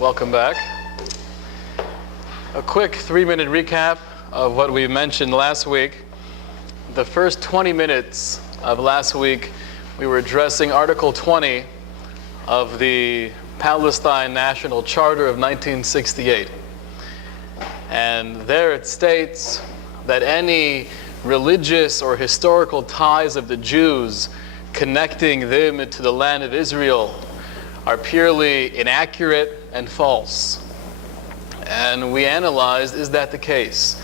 Welcome back. A quick 3-minute recap of what we mentioned last week. The first 20 minutes of last week, we were addressing Article 20 of the Palestine National Charter of 1968. And there it states that any religious or historical ties of the Jews connecting them to the land of Israel are purely inaccurate and false. And we analyzed, is that the case?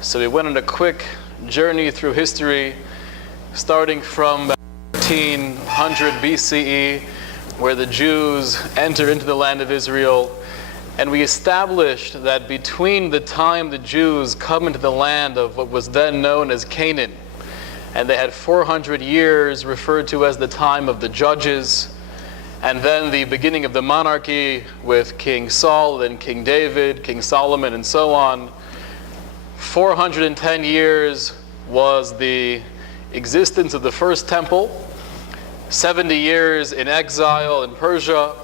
So we went on a quick journey through history, starting from 1300 BCE, where the Jews entered into the land of Israel. And we established that between the time the Jews come into the land of what was then known as Canaan, and they had 400 years referred to as the time of the judges, and then the beginning of the monarchy with King Saul, then King David, King Solomon, and so on. 410 years was the existence of the first temple, 70 years in exile in Persia,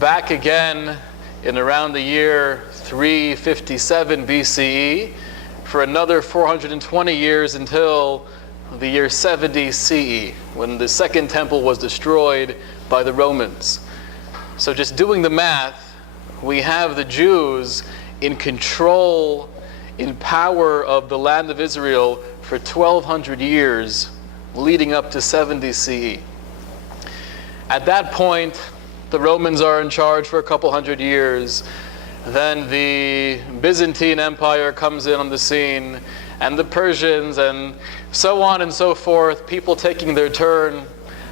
back again in around the year 357 BCE for another 420 years until the year 70 CE, when the second temple was destroyed by the Romans. So just doing the math, we have the Jews in control, in power of the land of Israel for 1,200 years, leading up to 70 CE. At that point, the Romans are in charge for a couple hundred years. Then the Byzantine Empire comes in on the scene, and the Persians, and so on and so forth, people taking their turn,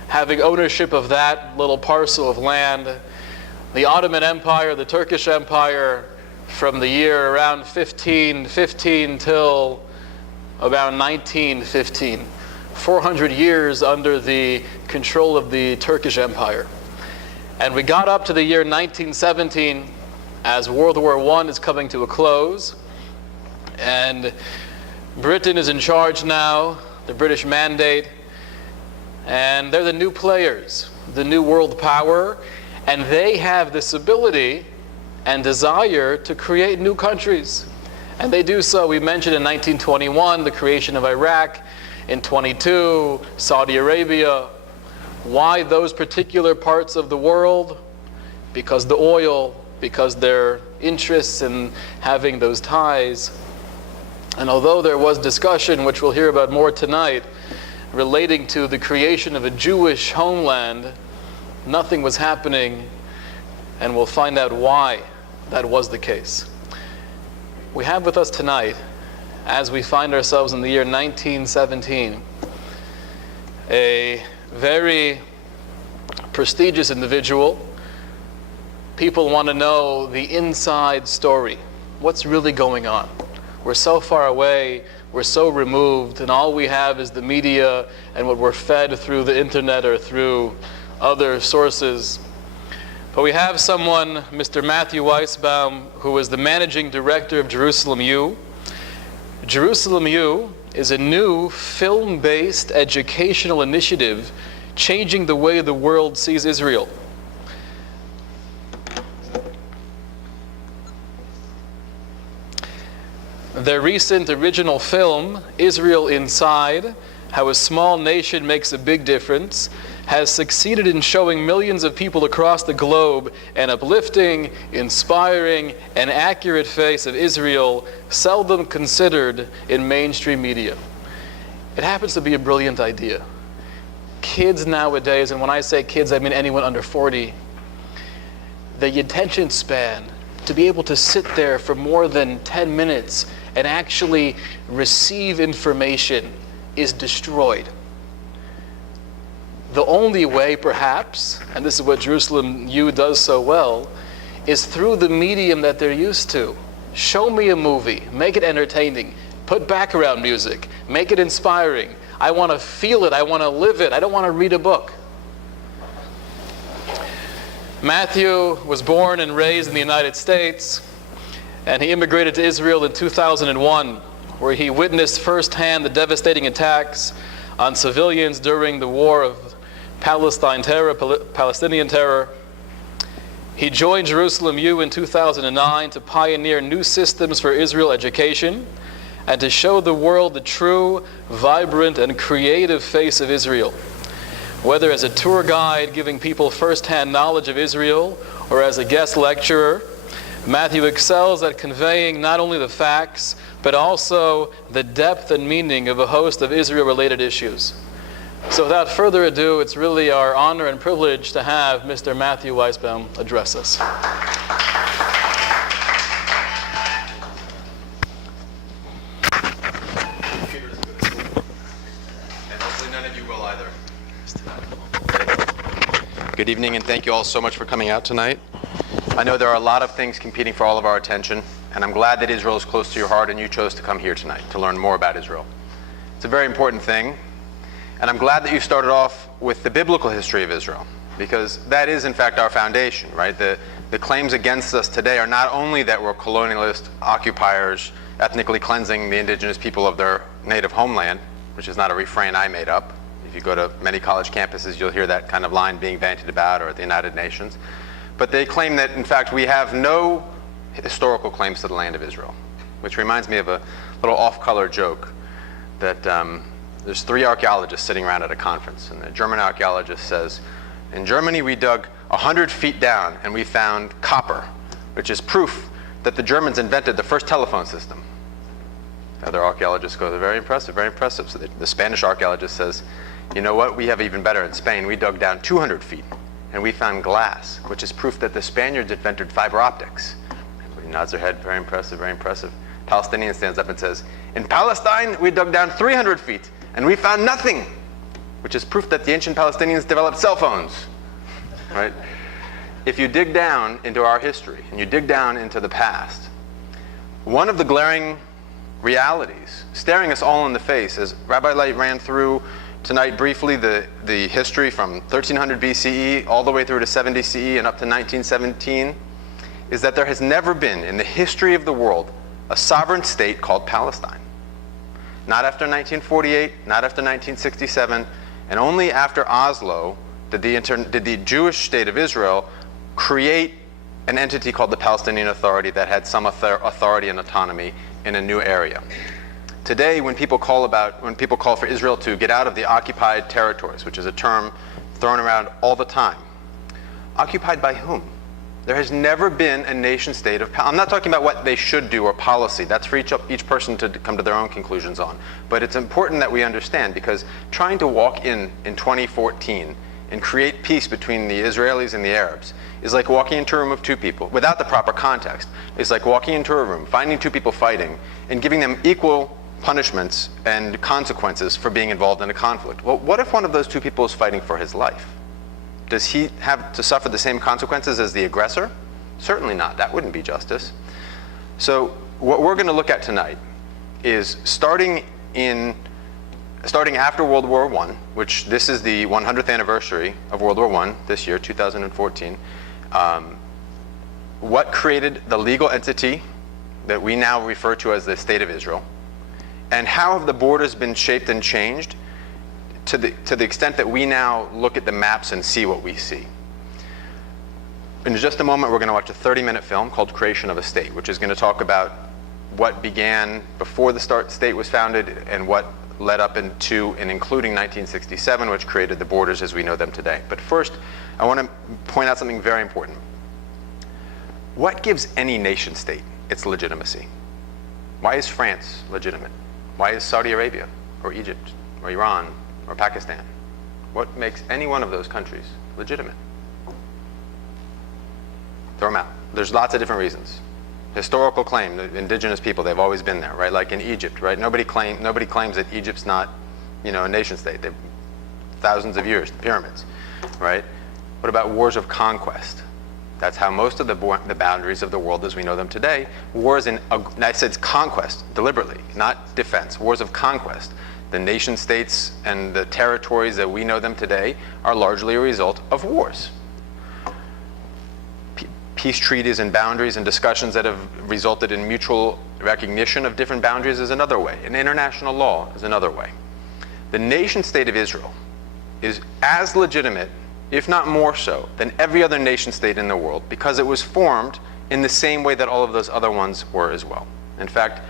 having ownership of that little parcel of land. The Ottoman Empire, the Turkish Empire, from the year around 1515 till around 1915. 400 years under the control of the Turkish Empire. And we got up to the year 1917 as World War I is coming to a close. And Britain is in charge now, the British Mandate. And they're the new players, the new world power. And they have this ability and desire to create new countries. And they do so. We mentioned in 1921 the creation of Iraq, in 22 Saudi Arabia. Why those particular parts of the world? Because the oil, because their interests in having those ties. And although there was discussion, which we'll hear about more tonight, relating to the creation of a Jewish homeland, nothing was happening, and we'll find out why that was the case. We have with us tonight, as we find ourselves in the year 1917, a very prestigious individual. People want to know the inside story. What's really going on? We're so far away, we're so removed, and all we have is the media and what we're fed through the internet or through other sources. But we have someone, Mr. Matthew Weisbaum, who is the managing director of Jerusalem U. Jerusalem U is a new film-based educational initiative changing the way the world sees Israel. Their recent original film, Israel Inside, How a Small Nation Makes a Big Difference, has succeeded in showing millions of people across the globe an uplifting, inspiring, and accurate face of Israel seldom considered in mainstream media. It happens to be a brilliant idea. Kids nowadays, and when I say kids, I mean anyone under 40, the attention span to be able to sit there for more than 10 minutes and actually receive information is destroyed. The only way, perhaps, and this is what Jerusalem U does so well, is through the medium that they're used to. Show me a movie, make it entertaining, put background music, make it inspiring. I want to feel it, I want to live it, I don't want to read a book. Matthew was born and raised in the United States, and he immigrated to Israel in 2001, where he witnessed firsthand the devastating attacks on civilians during the war of Palestinian terror. He joined Jerusalem U in 2009 to pioneer new systems for Israel education and to show the world the true, vibrant, and creative face of Israel. Whether as a tour guide giving people first-hand knowledge of Israel or as a guest lecturer, Matthew excels at conveying not only the facts, but also the depth and meaning of a host of Israel-related issues. So without further ado, it's really our honor and privilege to have Mr. Matthew Weisbaum address us. Good evening, and thank you all so much for coming out tonight. I know there are a lot of things competing for all of our attention, and I'm glad that Israel is close to your heart and you chose to come here tonight to learn more about Israel. It's a very important thing, and I'm glad that you started off with the biblical history of Israel, because that is in fact our foundation, right? The claims against us today are not only that we're colonialist occupiers ethnically cleansing the indigenous people of their native homeland, which is not a refrain I made up. If you go to many college campuses, you'll hear that kind of line being bandied about, or at the United Nations. But they claim that, in fact, we have no historical claims to the land of Israel, which reminds me of a little off-color joke that there's 3 archaeologists sitting around at a conference, and the German archaeologist says, in Germany we dug 100 feet down and we found copper, which is proof that the Germans invented the first telephone system. The other archaeologists go, very impressive, very impressive. So the Spanish archaeologist says, you know what, we have even better in Spain. We dug down 200 feet and we found glass, which is proof that the Spaniards invented fiber optics. Everybody nods their head, very impressive, very impressive. Palestinian stands up and says, in Palestine, we dug down 300 feet and we found nothing, which is proof that the ancient Palestinians developed cell phones, right? If you dig down into our history and you dig down into the past, one of the glaring realities staring us all in the face, as Rabbi Light ran through tonight briefly the history from 1300 BCE all the way through to 70 CE and up to 1917, is that there has never been in the history of the world a sovereign state called Palestine. Not after 1948, not after 1967, and only after Oslo did the Jewish state of Israel create an entity called the Palestinian Authority that had some authority and autonomy in a new area. Today, when people call for Israel to get out of the occupied territories, which is a term thrown around all the time, occupied by whom? There has never been a nation state of I'm not talking about what they should do or policy. That's for each person to come to their own conclusions on. But it's important that we understand, because trying to walk in 2014 and create peace between the Israelis and the Arabs is like walking into a room of 2 people without the proper context. It's like walking into a room, finding 2 people fighting, and giving them equal punishments and consequences for being involved in a conflict. Well, what if one of those 2 people is fighting for his life? Does he have to suffer the same consequences as the aggressor? Certainly not. That wouldn't be justice. So what we're going to look at tonight is starting after World War I, which this is the 100th anniversary of World War I this year, 2014, what created the legal entity that we now refer to as the State of Israel, and how have the borders been shaped and changed to the extent that we now look at the maps and see what we see. In just a moment, we're going to watch a 30-minute film called Creation of a State, which is going to talk about what began before the state was founded and what led up into and including 1967, which created the borders as we know them today. But first, I want to point out something very important. What gives any nation state its legitimacy? Why is France legitimate? Why is Saudi Arabia, or Egypt, or Iran, or Pakistan? What makes any one of those countries legitimate? Throw them out. There's lots of different reasons. Historical claim, the indigenous people, they've always been there, right? Like in Egypt, right? Nobody claims that Egypt's not, a nation state. They've thousands of years, the pyramids, right? What about wars of conquest? That's how most of the boundaries of the world as we know them today, I said conquest, deliberately, not defense, wars of conquest. The nation states and the territories that we know them today are largely a result of wars. Peace treaties and boundaries and discussions that have resulted in mutual recognition of different boundaries is another way, and international law is another way. The nation state of Israel is as legitimate if not more so, than every other nation state in the world, because it was formed in the same way that all of those other ones were as well. In fact,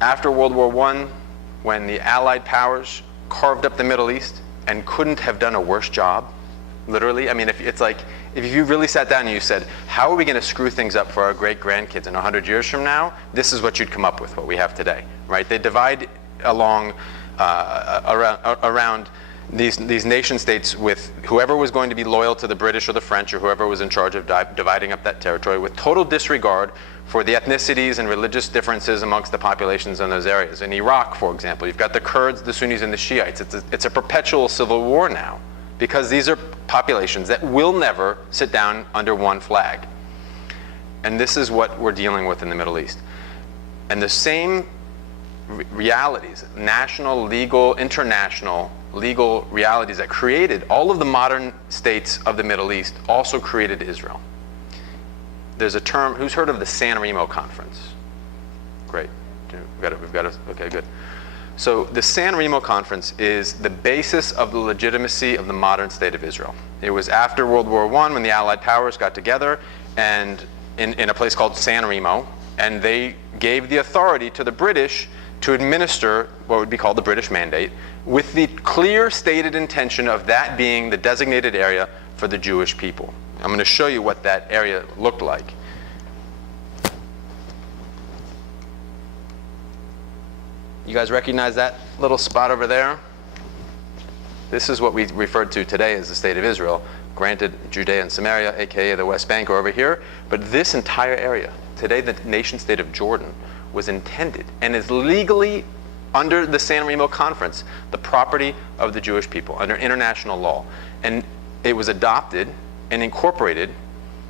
after World War I, when the Allied powers carved up the Middle East and couldn't have done a worse job, literally, I mean, if you really sat down and you said, how are we going to screw things up for our great-grandkids in 100 years from now, this is what you'd come up with, what we have today, right? They divide along around these nation states with whoever was going to be loyal to the British or the French or whoever was in charge of dividing up that territory, with total disregard for the ethnicities and religious differences amongst the populations in those areas. In Iraq, for example, you've got the Kurds, the Sunnis, and the Shiites. It's a perpetual civil war now, because these are populations that will never sit down under one flag. And this is what we're dealing with in the Middle East. And the same realities, national, legal, international, legal realities that created all of the modern states of the Middle East also created Israel. There's a term, who's heard of the San Remo Conference? Great, we've got it, okay, good. So the San Remo Conference is the basis of the legitimacy of the modern state of Israel. It was after World War I when the Allied powers got together and in a place called San Remo, and they gave the authority to the British to administer what would be called the British Mandate, with the clear stated intention of that being the designated area for the Jewish people. I'm going to show you what that area looked like. You guys recognize that little spot over there? This is what we referred to today as the State of Israel. Granted, Judea and Samaria, aka the West Bank, are over here, but this entire area, today the nation state of Jordan, was intended and is legally, under the San Remo Conference, the property of the Jewish people under international law. And it was adopted and incorporated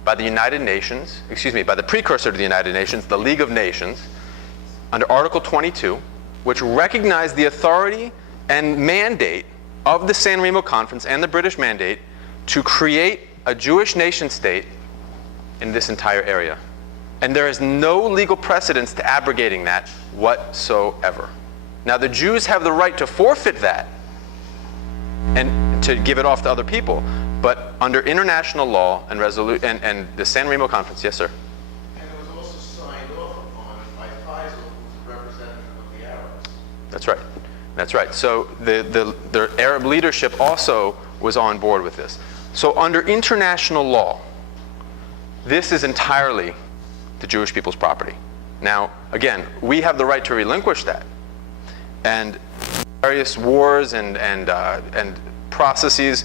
by the United Nations, by the precursor to the United Nations, the League of Nations, under Article 22, which recognized the authority and mandate of the San Remo Conference and the British Mandate to create a Jewish nation state in this entire area. And there is no legal precedence to abrogating that whatsoever. Now, the Jews have the right to forfeit that and to give it off to other people, but under international law and the San Remo Conference, yes, sir? And it was also signed off upon by Faisal, who's the representative of the Arabs. That's right. That's right. So the Arab leadership also was on board with this. So under international law, this is entirely the Jewish people's property. Now, again, we have the right to relinquish that. And various wars and processes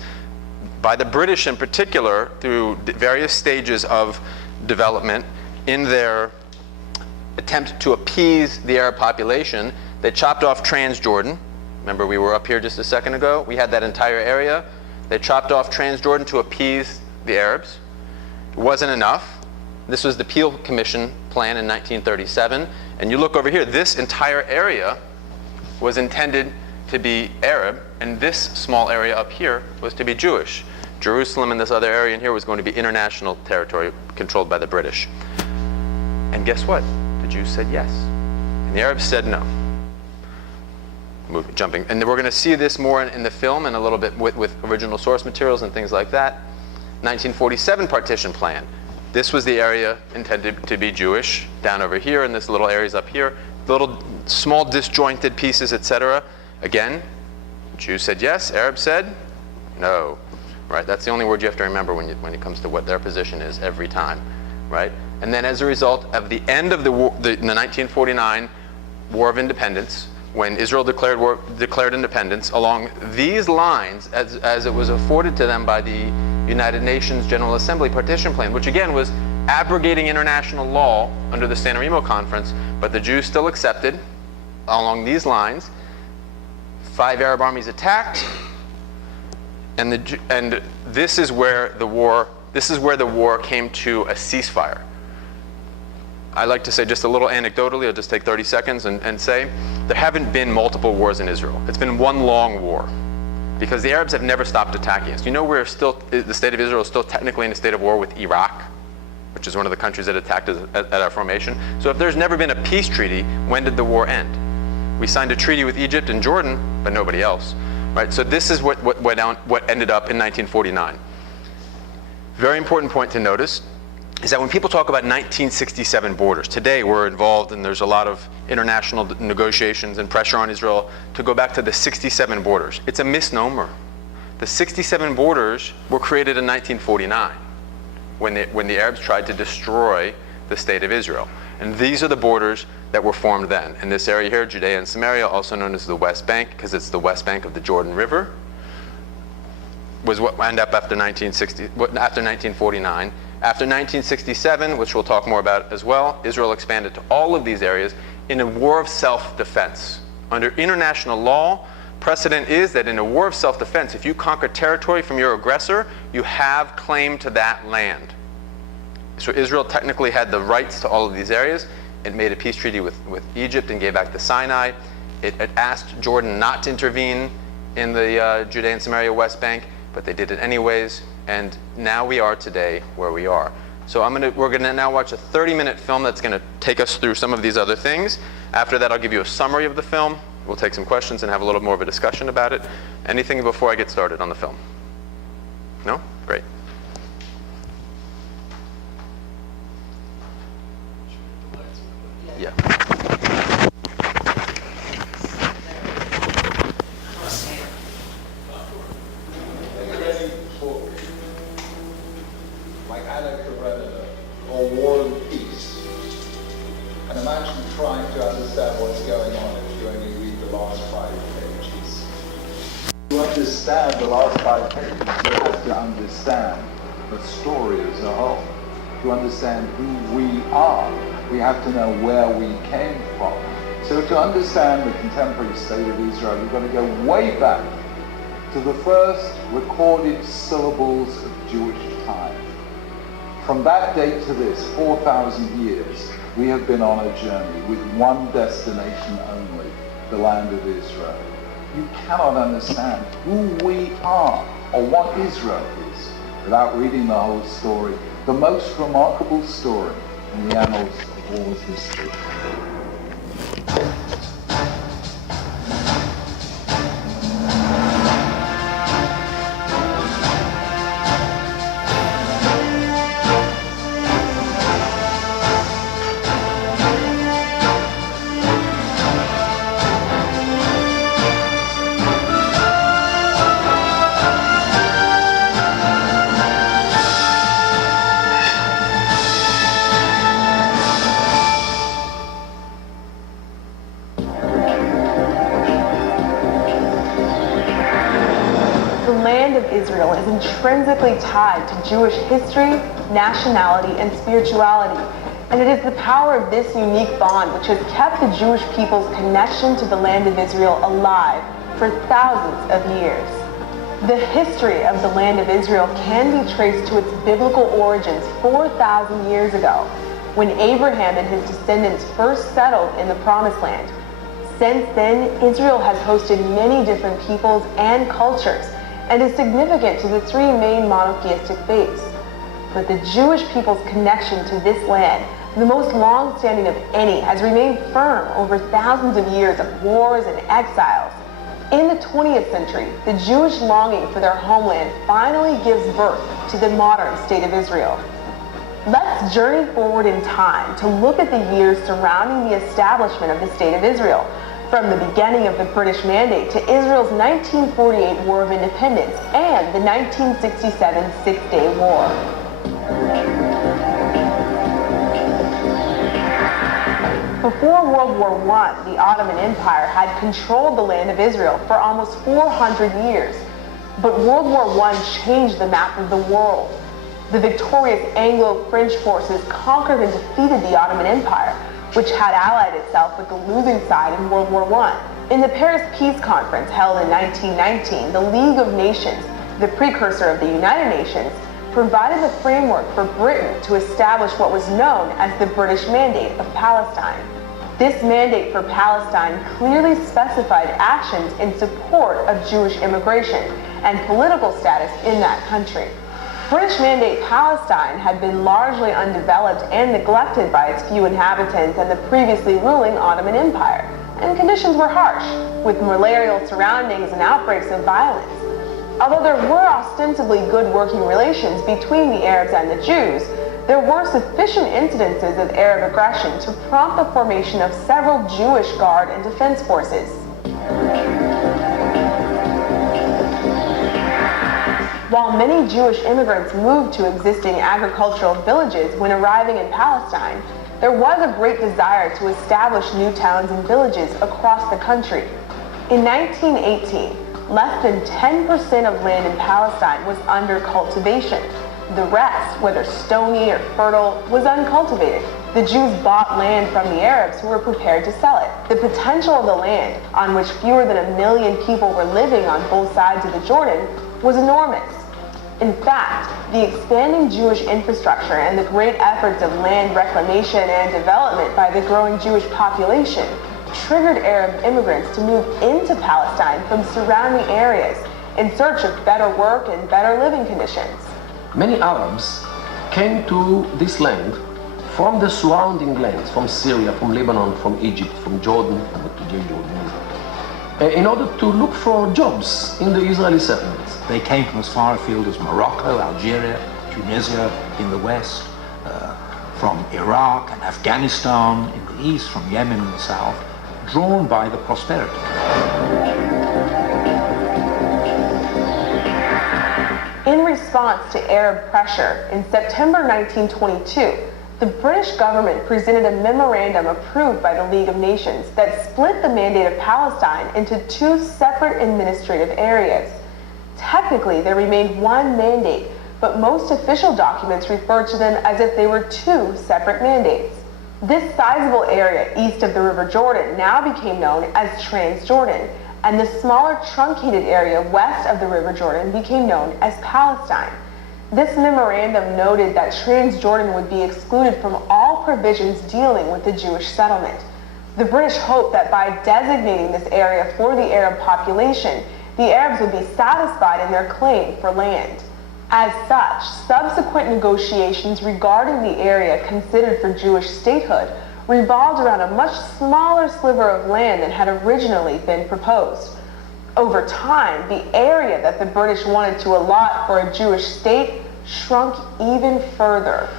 by the British in particular, through various stages of development in their attempt to appease the Arab population, they chopped off Transjordan. Remember, we were up here just a second ago. We had that entire area. They chopped off Transjordan to appease the Arabs. It wasn't enough. This was the Peel Commission plan in 1937. And you look over here, this entire area was intended to be Arab, and this small area up here was to be Jewish. Jerusalem and this other area in here was going to be international territory controlled by the British. And guess what? The Jews said yes. And the Arabs said no. Jumping. And we're going to see this more in the film and a little bit with original source materials and things like that. 1947 partition plan. This was the area intended to be Jewish, down over here, and this little area's up here. Little small disjointed pieces, etc. Again, Jews said yes, Arabs said no. Right? That's the only word you have to remember when it comes to what their position is every time. Right? And then as a result of the end of the 1949 War of Independence, when Israel declared independence, along these lines, as it was afforded to them by the United Nations General Assembly partition plan, which again was abrogating international law under the San Remo Conference, but the Jews still accepted along these lines. 5 Arab armies attacked, and this is where the war came to a ceasefire. I like to say, just a little anecdotally, I'll just take 30 seconds and say, there haven't been multiple wars in Israel. It's been one long war, because the Arabs have never stopped attacking us. You know, the state of Israel is still technically in a state of war with Iraq, which is one of the countries that attacked us at our formation. So if there's never been a peace treaty, when did the war end? We signed a treaty with Egypt and Jordan, but nobody else. Right? So this is what ended up in 1949. Very important point to notice is that when people talk about 1967 borders, today we're involved and there's a lot of international negotiations and pressure on Israel to go back to the 67 borders. It's a misnomer. The 67 borders were created in 1949 when the Arabs tried to destroy the state of Israel. And these are the borders that were formed then. In this area here, Judea and Samaria, also known as the West Bank, because it's the west bank of the Jordan River, was what wound up after 1949. After 1967, which we'll talk more about as well, Israel expanded to all of these areas in a war of self-defense. Under international law, precedent is that in a war of self-defense, if you conquer territory from your aggressor, you have claim to that land. So Israel technically had the rights to all of these areas. It made a peace treaty with Egypt and gave back the Sinai. It asked Jordan not to intervene in the Judea and Samaria West Bank, but they did it anyways. And now we are today where we are. So we're gonna now watch a 30-minute film that's gonna take us through some of these other things. After that, I'll give you a summary of the film. We'll take some questions and have a little more of a discussion about it. Anything before I get started on the film? No? Great. Yeah. Or War and Peace. And imagine trying to understand what's going on if you only read the last 5 pages. To understand the last 5 pages, you have to understand the story as a whole. To understand who we are, we have to know where we came from. So to understand the contemporary state of Israel, we've got to go way back to the first recorded syllables of Jewish time. From that date to this, 4,000 years, we have been on a journey with one destination only, the land of Israel. You cannot understand who we are or what Israel is without reading the whole story, the most remarkable story in the annals of war's history. Israel is intrinsically tied to Jewish history, nationality, and spirituality. And it is the power of this unique bond which has kept the Jewish people's connection to the land of Israel alive for thousands of years. The history of the land of Israel can be traced to its biblical origins 4,000 years ago, when Abraham and his descendants first settled in the Promised Land. Since then, Israel has hosted many different peoples and cultures, and is significant to the 3 main monotheistic faiths. But the Jewish people's connection to this land, the most long-standing of any, has remained firm over thousands of years of wars and exiles. In the 20th century, the Jewish longing for their homeland finally gives birth to the modern state of Israel. Let's journey forward in time to look at the years surrounding the establishment of the state of Israel, from the beginning of the British Mandate to Israel's 1948 War of Independence and the 1967 Six-Day War. Before World War I, the Ottoman Empire had controlled the land of Israel for almost 400 years. But World War I changed the map of the world. The victorious Anglo-French forces conquered and defeated the Ottoman Empire, which had allied itself with the losing side in World War I. In the Paris Peace Conference held in 1919, the League of Nations, the precursor of the United Nations, provided the framework for Britain to establish what was known as the British Mandate of Palestine. This mandate for Palestine clearly specified actions in support of Jewish immigration and political status in that country. British Mandate Palestine had been largely undeveloped and neglected by its few inhabitants and the previously ruling Ottoman Empire, and conditions were harsh, with malarial surroundings and outbreaks of violence. Although there were ostensibly good working relations between the Arabs and the Jews, there were sufficient incidences of Arab aggression to prompt the formation of several Jewish guard and defense forces. While many Jewish immigrants moved to existing agricultural villages when arriving in Palestine, there was a great desire to establish new towns and villages across the country. In 1918, less than 10% of land in Palestine was under cultivation. The rest, whether stony or fertile, was uncultivated. The Jews bought land from the Arabs who were prepared to sell it. The potential of the land, on which fewer than 1 million people were living on both sides of the Jordan, was enormous. In fact, the expanding Jewish infrastructure and the great efforts of land reclamation and development by the growing Jewish population triggered Arab immigrants to move into Palestine from surrounding areas in search of better work and better living conditions. Many Arabs came to this land from the surrounding lands, from Syria, from Lebanon, from Egypt, from Jordan, from today Jordan, in order to look for jobs in the Israeli settlements. They came from as far afield as Morocco, Algeria, Tunisia in the west, from Iraq and Afghanistan in the east, from Yemen in the south, drawn by the prosperity. In response to Arab pressure, in September 1922, the British government presented a memorandum approved by the League of Nations that split the Mandate of Palestine into two separate administrative areas. Technically, there remained one mandate, but most official documents referred to them as if they were two separate mandates. This sizable area east of the River Jordan now became known as Transjordan, and the smaller truncated area west of the River Jordan became known as Palestine. This memorandum noted that Transjordan would be excluded from all provisions dealing with the Jewish settlement. The British hoped that by designating this area for the Arab population, the Arabs would be satisfied in their claim for land. As such, subsequent negotiations regarding the area considered for Jewish statehood revolved around a much smaller sliver of land than had originally been proposed. Over time, the area that the British wanted to allot for a Jewish state shrunk even further.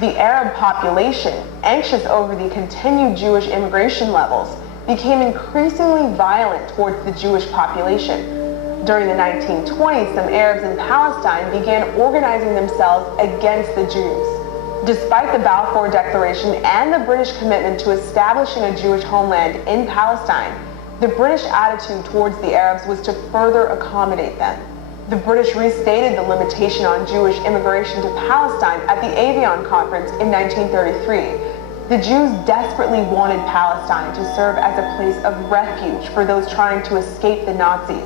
The Arab population, anxious over the continued Jewish immigration levels, became increasingly violent towards the Jewish population. During the 1920s, some Arabs in Palestine began organizing themselves against the Jews. Despite the Balfour Declaration and the British commitment to establishing a Jewish homeland in Palestine, the British attitude towards the Arabs was to further accommodate them. The British restated the limitation on Jewish immigration to Palestine at the Avion Conference in 1933. The Jews desperately wanted Palestine to serve as a place of refuge for those trying to escape the Nazis.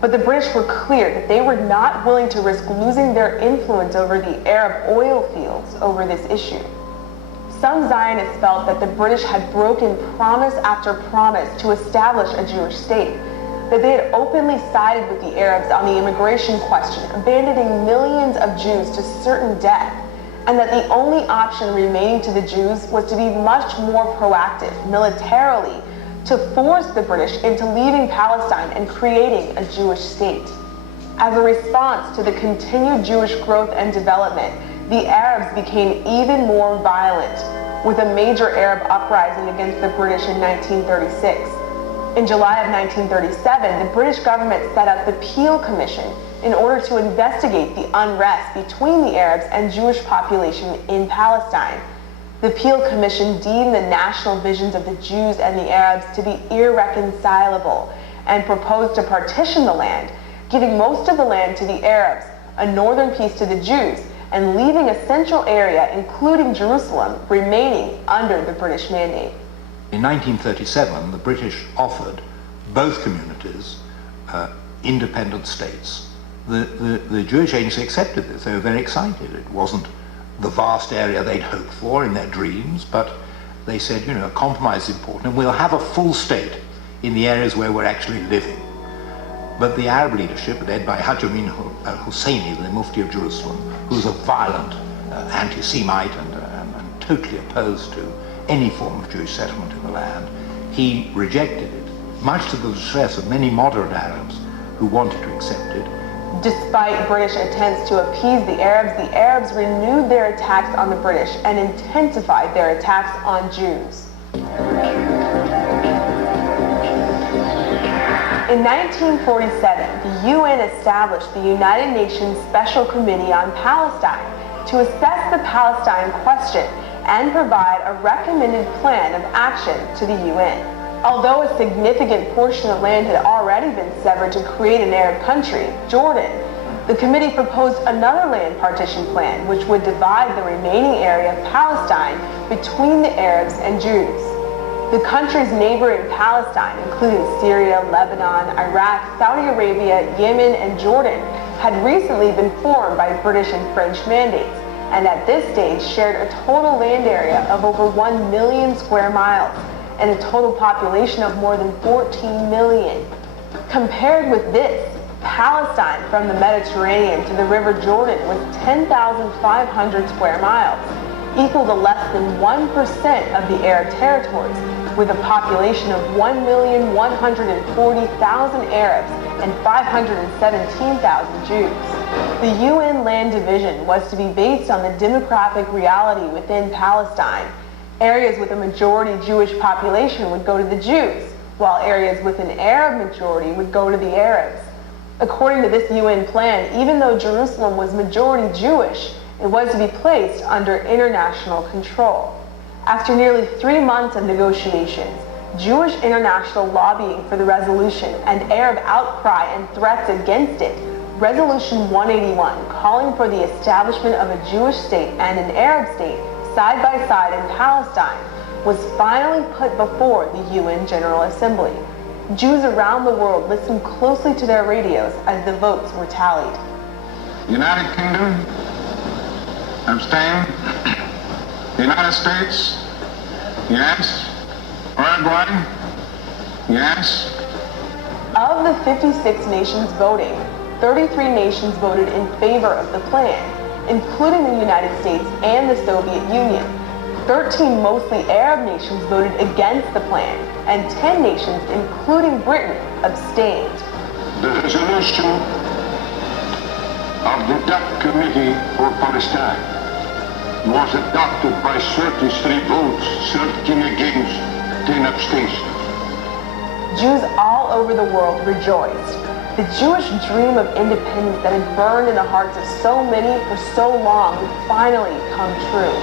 But the British were clear that they were not willing to risk losing their influence over the Arab oil fields over this issue. Some Zionists felt that the British had broken promise after promise to establish a Jewish state, that they had openly sided with the Arabs on the immigration question, abandoning millions of Jews to certain death, and that the only option remaining to the Jews was to be much more proactive militarily to force the British into leaving Palestine and creating a Jewish state. As a response to the continued Jewish growth and development, the Arabs became even more violent, with a major Arab uprising against the British in 1936. In July of 1937, the British government set up the Peel Commission in order to investigate the unrest between the Arabs and Jewish population in Palestine. The Peel Commission deemed the national visions of the Jews and the Arabs to be irreconcilable and proposed to partition the land, giving most of the land to the Arabs, a northern piece to the Jews, and leaving a central area, including Jerusalem, remaining under the British mandate. In 1937, the British offered both communities independent states. The Jewish agency accepted this. They were very excited. It wasn't the vast area they'd hoped for in their dreams, but they said, you know, a compromise is important, and we'll have a full state in the areas where we're actually living. But the Arab leadership, led by Hajj Amin al-Husseini, the Mufti of Jerusalem, who was a violent anti-Semite and totally opposed to any form of Jewish settlement in the land, he rejected it, much to the distress of many moderate Arabs who wanted to accept it, Despite British attempts to appease the Arabs renewed their attacks on the British and intensified their attacks on Jews. In 1947, the UN established the United Nations Special Committee on Palestine to assess the Palestine question and provide a recommended plan of action to the UN. Although a significant portion of land had already been severed to create an Arab country, Jordan, the committee proposed another land partition plan which would divide the remaining area of Palestine between the Arabs and Jews. The countries neighboring Palestine, including Syria, Lebanon, Iraq, Saudi Arabia, Yemen, and Jordan, had recently been formed by British and French mandates, and at this stage shared a total land area of over 1 million square miles and a total population of more than 14 million. Compared with this, Palestine from the Mediterranean to the River Jordan was 10,500 square miles, equal to less than 1% of the Arab territories, with a population of 1,140,000 Arabs and 517,000 Jews. The UN land division was to be based on the demographic reality within Palestine. Areas with a majority Jewish population would go to the Jews, while areas with an Arab majority would go to the Arabs. According to this UN plan, even though Jerusalem was majority Jewish, it was to be placed under international control. After nearly 3 months of negotiations, Jewish international lobbying for the resolution, and Arab outcry and threats against it, Resolution 181, calling for the establishment of a Jewish state and an Arab state side by side in Palestine, was finally put before the UN General Assembly. Jews around the world listened closely to their radios as the votes were tallied. United Kingdom, abstain. United States, yes. Uruguay, yes. Of the 56 nations voting, 33 nations voted in favor of the plan, including the United States and the Soviet Union. 13 mostly Arab nations voted against the plan, and 10 nations, including Britain, abstained. The resolution of the DAC Committee for Palestine was adopted by 33 votes, 13 against, 10 abstentions. Jews all over the world rejoiced. The Jewish dream of independence that had burned in the hearts of so many for so long would finally come true.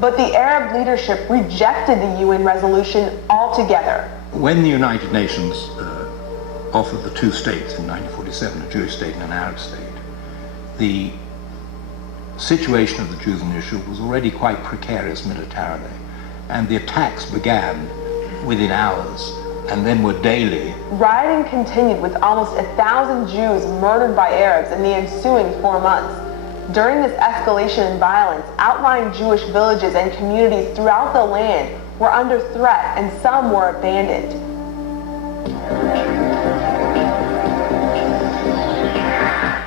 But the Arab leadership rejected the UN resolution altogether. When the United Nations offered the two states in 1947, a Jewish state and an Arab state, the situation of the Jews in Israel was already quite precarious militarily, and the attacks began within hours and then were daily. Rioting continued with almost 1,000 Jews murdered by Arabs in the ensuing 4 months. During this escalation in violence, outlying Jewish villages and communities throughout the land were under threat, and some were abandoned.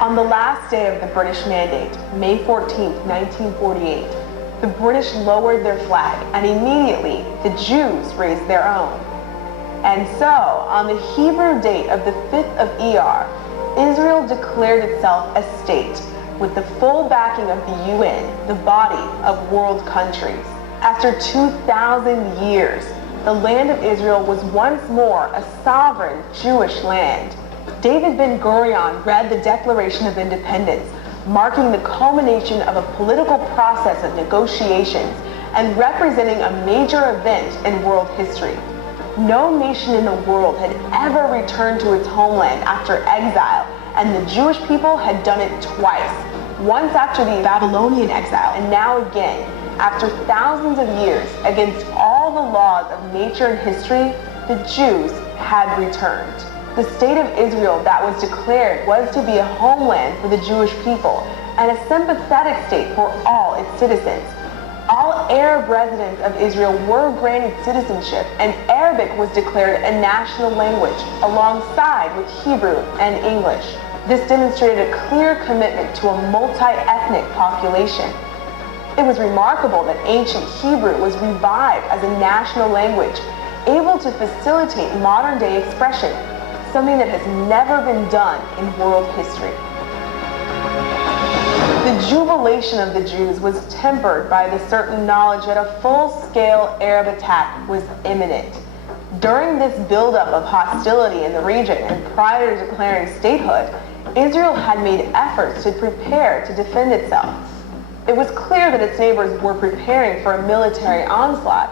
On the last day of the British Mandate, May 14, 1948, the British lowered their flag, and immediately the Jews raised their own. And so, on the Hebrew date of the 5th of Iyar, Israel declared itself a state, with the full backing of the UN, the body of world countries. After 2,000 years, the land of Israel was once more a sovereign Jewish land. David Ben-Gurion read the Declaration of Independence, marking the culmination of a political process of negotiations and representing a major event in world history. No nation in the world had ever returned to its homeland after exile, and the Jewish people had done it twice. Once after the Babylonian exile, and now again, after thousands of years, against all the laws of nature and history, the Jews had returned. The state of Israel that was declared was to be a homeland for the Jewish people, and a sympathetic state for all its citizens. All Arab residents of Israel were granted citizenship, and Arabic was declared a national language alongside with Hebrew and English. This demonstrated a clear commitment to a multi-ethnic population. It was remarkable that ancient Hebrew was revived as a national language, able to facilitate modern-day expression, something that has never been done in world history. The jubilation of the Jews was tempered by the certain knowledge that a full-scale Arab attack was imminent. During this buildup of hostility in the region and prior to declaring statehood, Israel had made efforts to prepare to defend itself. It was clear that its neighbors were preparing for a military onslaught,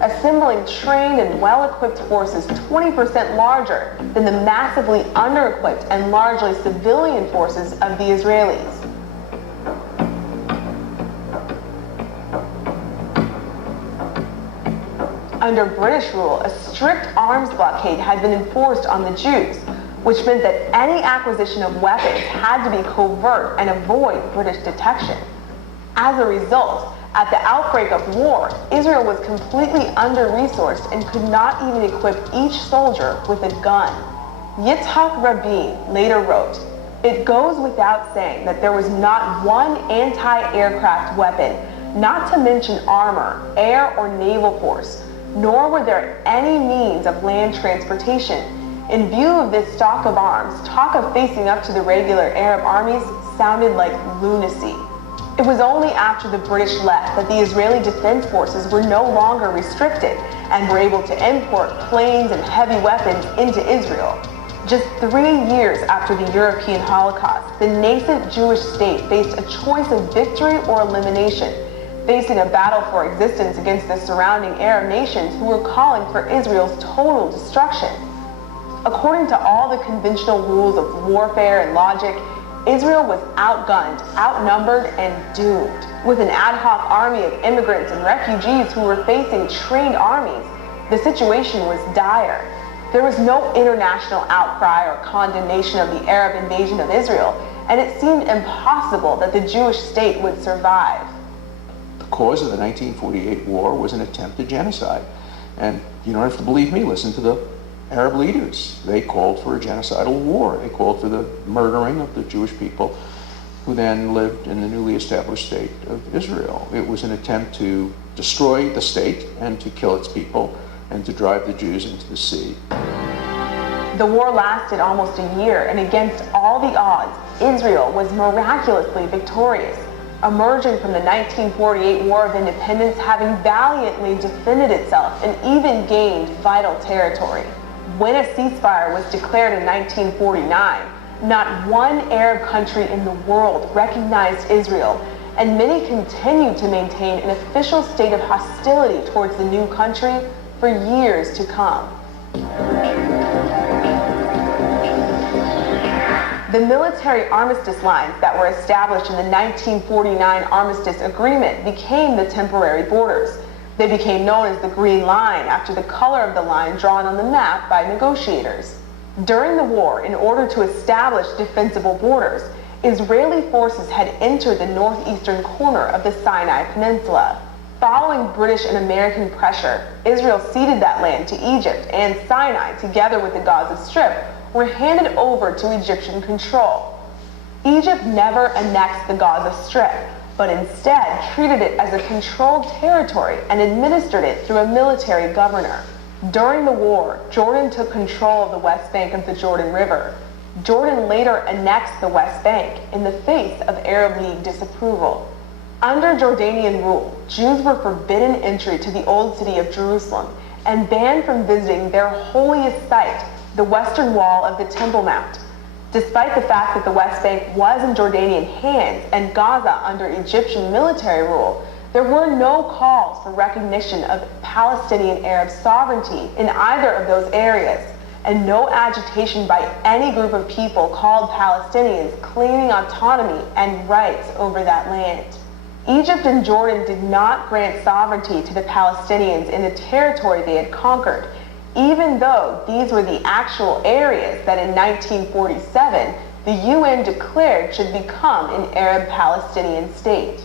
assembling trained and well-equipped forces 20% larger than the massively under-equipped and largely civilian forces of the Israelis. Under British rule, a strict arms blockade had been enforced on the Jews, which meant that any acquisition of weapons had to be covert and avoid British detection. As a result, at the outbreak of war, Israel was completely under-resourced and could not even equip each soldier with a gun. Yitzhak Rabbi later wrote, "It goes without saying that there was not one anti-aircraft weapon, not to mention armor, air or naval force, nor were there any means of land transportation. In view of this stock of arms, talk of facing up to the regular Arab armies sounded like lunacy." It was only after the British left that the Israeli Defense Forces were no longer restricted and were able to import planes and heavy weapons into Israel. Just 3 years after the European Holocaust, the nascent Jewish state faced a choice of victory or elimination, facing a battle for existence against the surrounding Arab nations who were calling for Israel's total destruction. According to all the conventional rules of warfare and logic, Israel was outgunned, outnumbered, and doomed. With an ad hoc army of immigrants and refugees who were facing trained armies, the situation was dire. There was no international outcry or condemnation of the Arab invasion of Israel, and it seemed impossible that the Jewish state would survive. The cause of the 1948 war was an attempted genocide. And you don't have to believe me, listen to the Arab leaders. They called for a genocidal war. They called for the murdering of the Jewish people who then lived in the newly established state of Israel. It was an attempt to destroy the state and to kill its people and to drive the Jews into the sea. The war lasted almost a year, and against all the odds, Israel was miraculously victorious, emerging from the 1948 War of Independence having valiantly defended itself and even gained vital territory. When a ceasefire was declared in 1949, not one Arab country in the world recognized Israel, and many continued to maintain an official state of hostility towards the new country for years to come. The military armistice lines that were established in the 1949 Armistice Agreement became the temporary borders. They became known as the Green Line after the color of the line drawn on the map by negotiators. During the war, in order to establish defensible borders, Israeli forces had entered the northeastern corner of the Sinai Peninsula. Following British and American pressure, Israel ceded that land to Egypt, and Sinai, together with the Gaza Strip, were handed over to Egyptian control. Egypt never annexed the Gaza Strip, but instead treated it as a controlled territory and administered it through a military governor. During the war, Jordan took control of the West Bank of the Jordan River. Jordan later annexed the West Bank in the face of Arab League disapproval. Under Jordanian rule, Jews were forbidden entry to the old city of Jerusalem and banned from visiting their holiest site, the western wall of the Temple Mount. Despite the fact that the West Bank was in Jordanian hands and Gaza under Egyptian military rule, there were no calls for recognition of Palestinian Arab sovereignty in either of those areas, and no agitation by any group of people called Palestinians claiming autonomy and rights over that land. Egypt and Jordan did not grant sovereignty to the Palestinians in the territory they had conquered, even though these were the actual areas that in 1947 the UN declared should become an Arab-Palestinian state.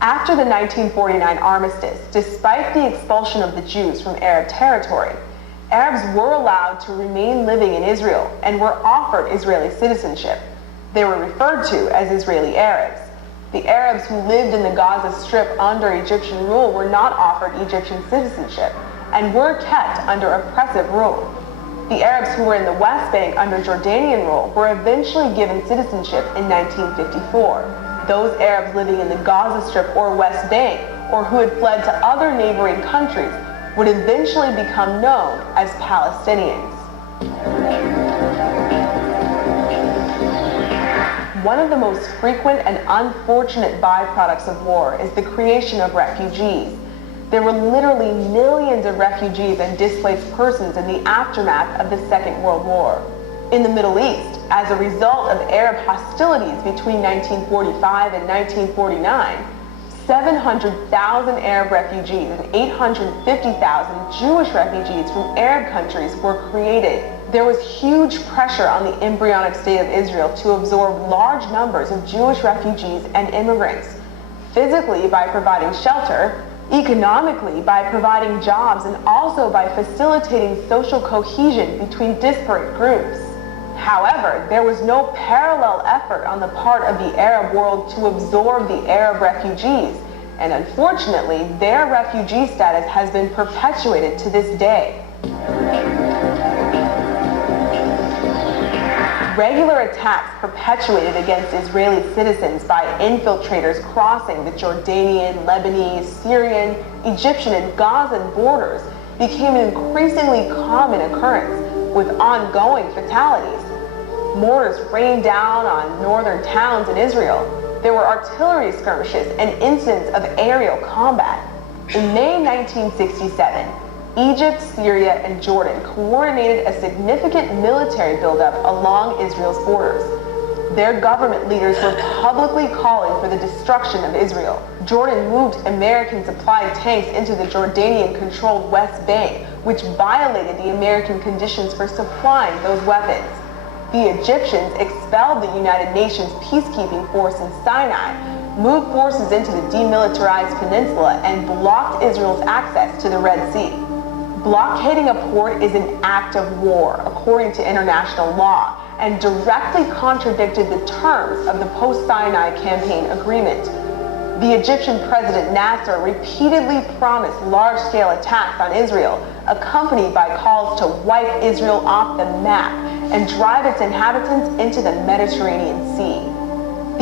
After the 1949 armistice, despite the expulsion of the Jews from Arab territory, Arabs were allowed to remain living in Israel and were offered Israeli citizenship. They were referred to as Israeli Arabs. The Arabs who lived in the Gaza Strip under Egyptian rule were not offered Egyptian citizenship and were kept under oppressive rule. The Arabs who were in the West Bank under Jordanian rule were eventually given citizenship in 1954. Those Arabs living in the Gaza Strip or West Bank, or who had fled to other neighboring countries, would eventually become known as Palestinians. One of the most frequent and unfortunate byproducts of war is the creation of refugees. There were literally millions of refugees and displaced persons in the aftermath of the Second World War. In the Middle East, as a result of Arab hostilities between 1945 and 1949, 700,000 Arab refugees and 850,000 Jewish refugees from Arab countries were created. There was huge pressure on the embryonic state of Israel to absorb large numbers of Jewish refugees and immigrants, physically by providing shelter, economically by providing jobs, and also by facilitating social cohesion between disparate groups. However, there was no parallel effort on the part of the Arab world to absorb the Arab refugees, and unfortunately, their refugee status has been perpetuated to this day. Regular attacks perpetuated against Israeli citizens by infiltrators crossing the Jordanian, Lebanese, Syrian, Egyptian, and Gazan borders became an increasingly common occurrence, with ongoing fatalities. Mortars rained down on northern towns in Israel. There were artillery skirmishes and incidents of aerial combat. In May 1967, Egypt, Syria, and Jordan coordinated a significant military buildup along Israel's borders. Their government leaders were publicly calling for the destruction of Israel. Jordan moved American-supplied tanks into the Jordanian-controlled West Bank, which violated the American conditions for supplying those weapons. The Egyptians expelled the United Nations peacekeeping force in Sinai, moved forces into the demilitarized peninsula, and blocked Israel's access to the Red Sea. Blockading a port is an act of war, according to international law, and directly contradicted the terms of the post-Sinai campaign agreement. The Egyptian President Nasser repeatedly promised large-scale attacks on Israel, accompanied by calls to wipe Israel off the map and drive its inhabitants into the Mediterranean Sea.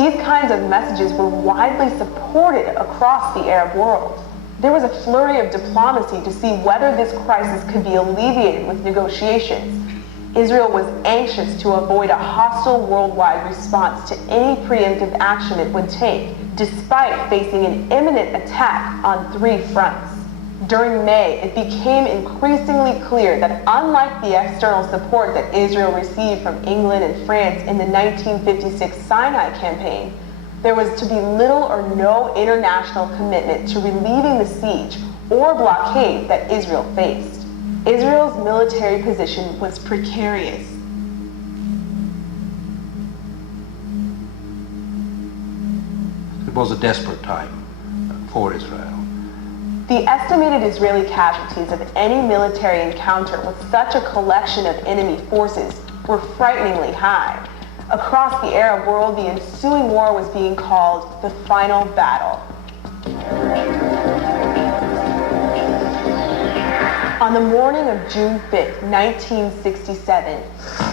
These kinds of messages were widely supported across the Arab world. There was a flurry of diplomacy to see whether this crisis could be alleviated with negotiations. Israel was anxious to avoid a hostile worldwide response to any preemptive action it would take, despite facing an imminent attack on 3 fronts. During May, it became increasingly clear that unlike the external support that Israel received from England and France in the 1956 Sinai campaign, there was to be little or no international commitment to relieving the siege or blockade that Israel faced. Israel's military position was precarious. It was a desperate time for Israel. The estimated Israeli casualties of any military encounter with such a collection of enemy forces were frighteningly high. Across the Arab world, the ensuing war was being called the final battle. On the morning of June 5, 1967,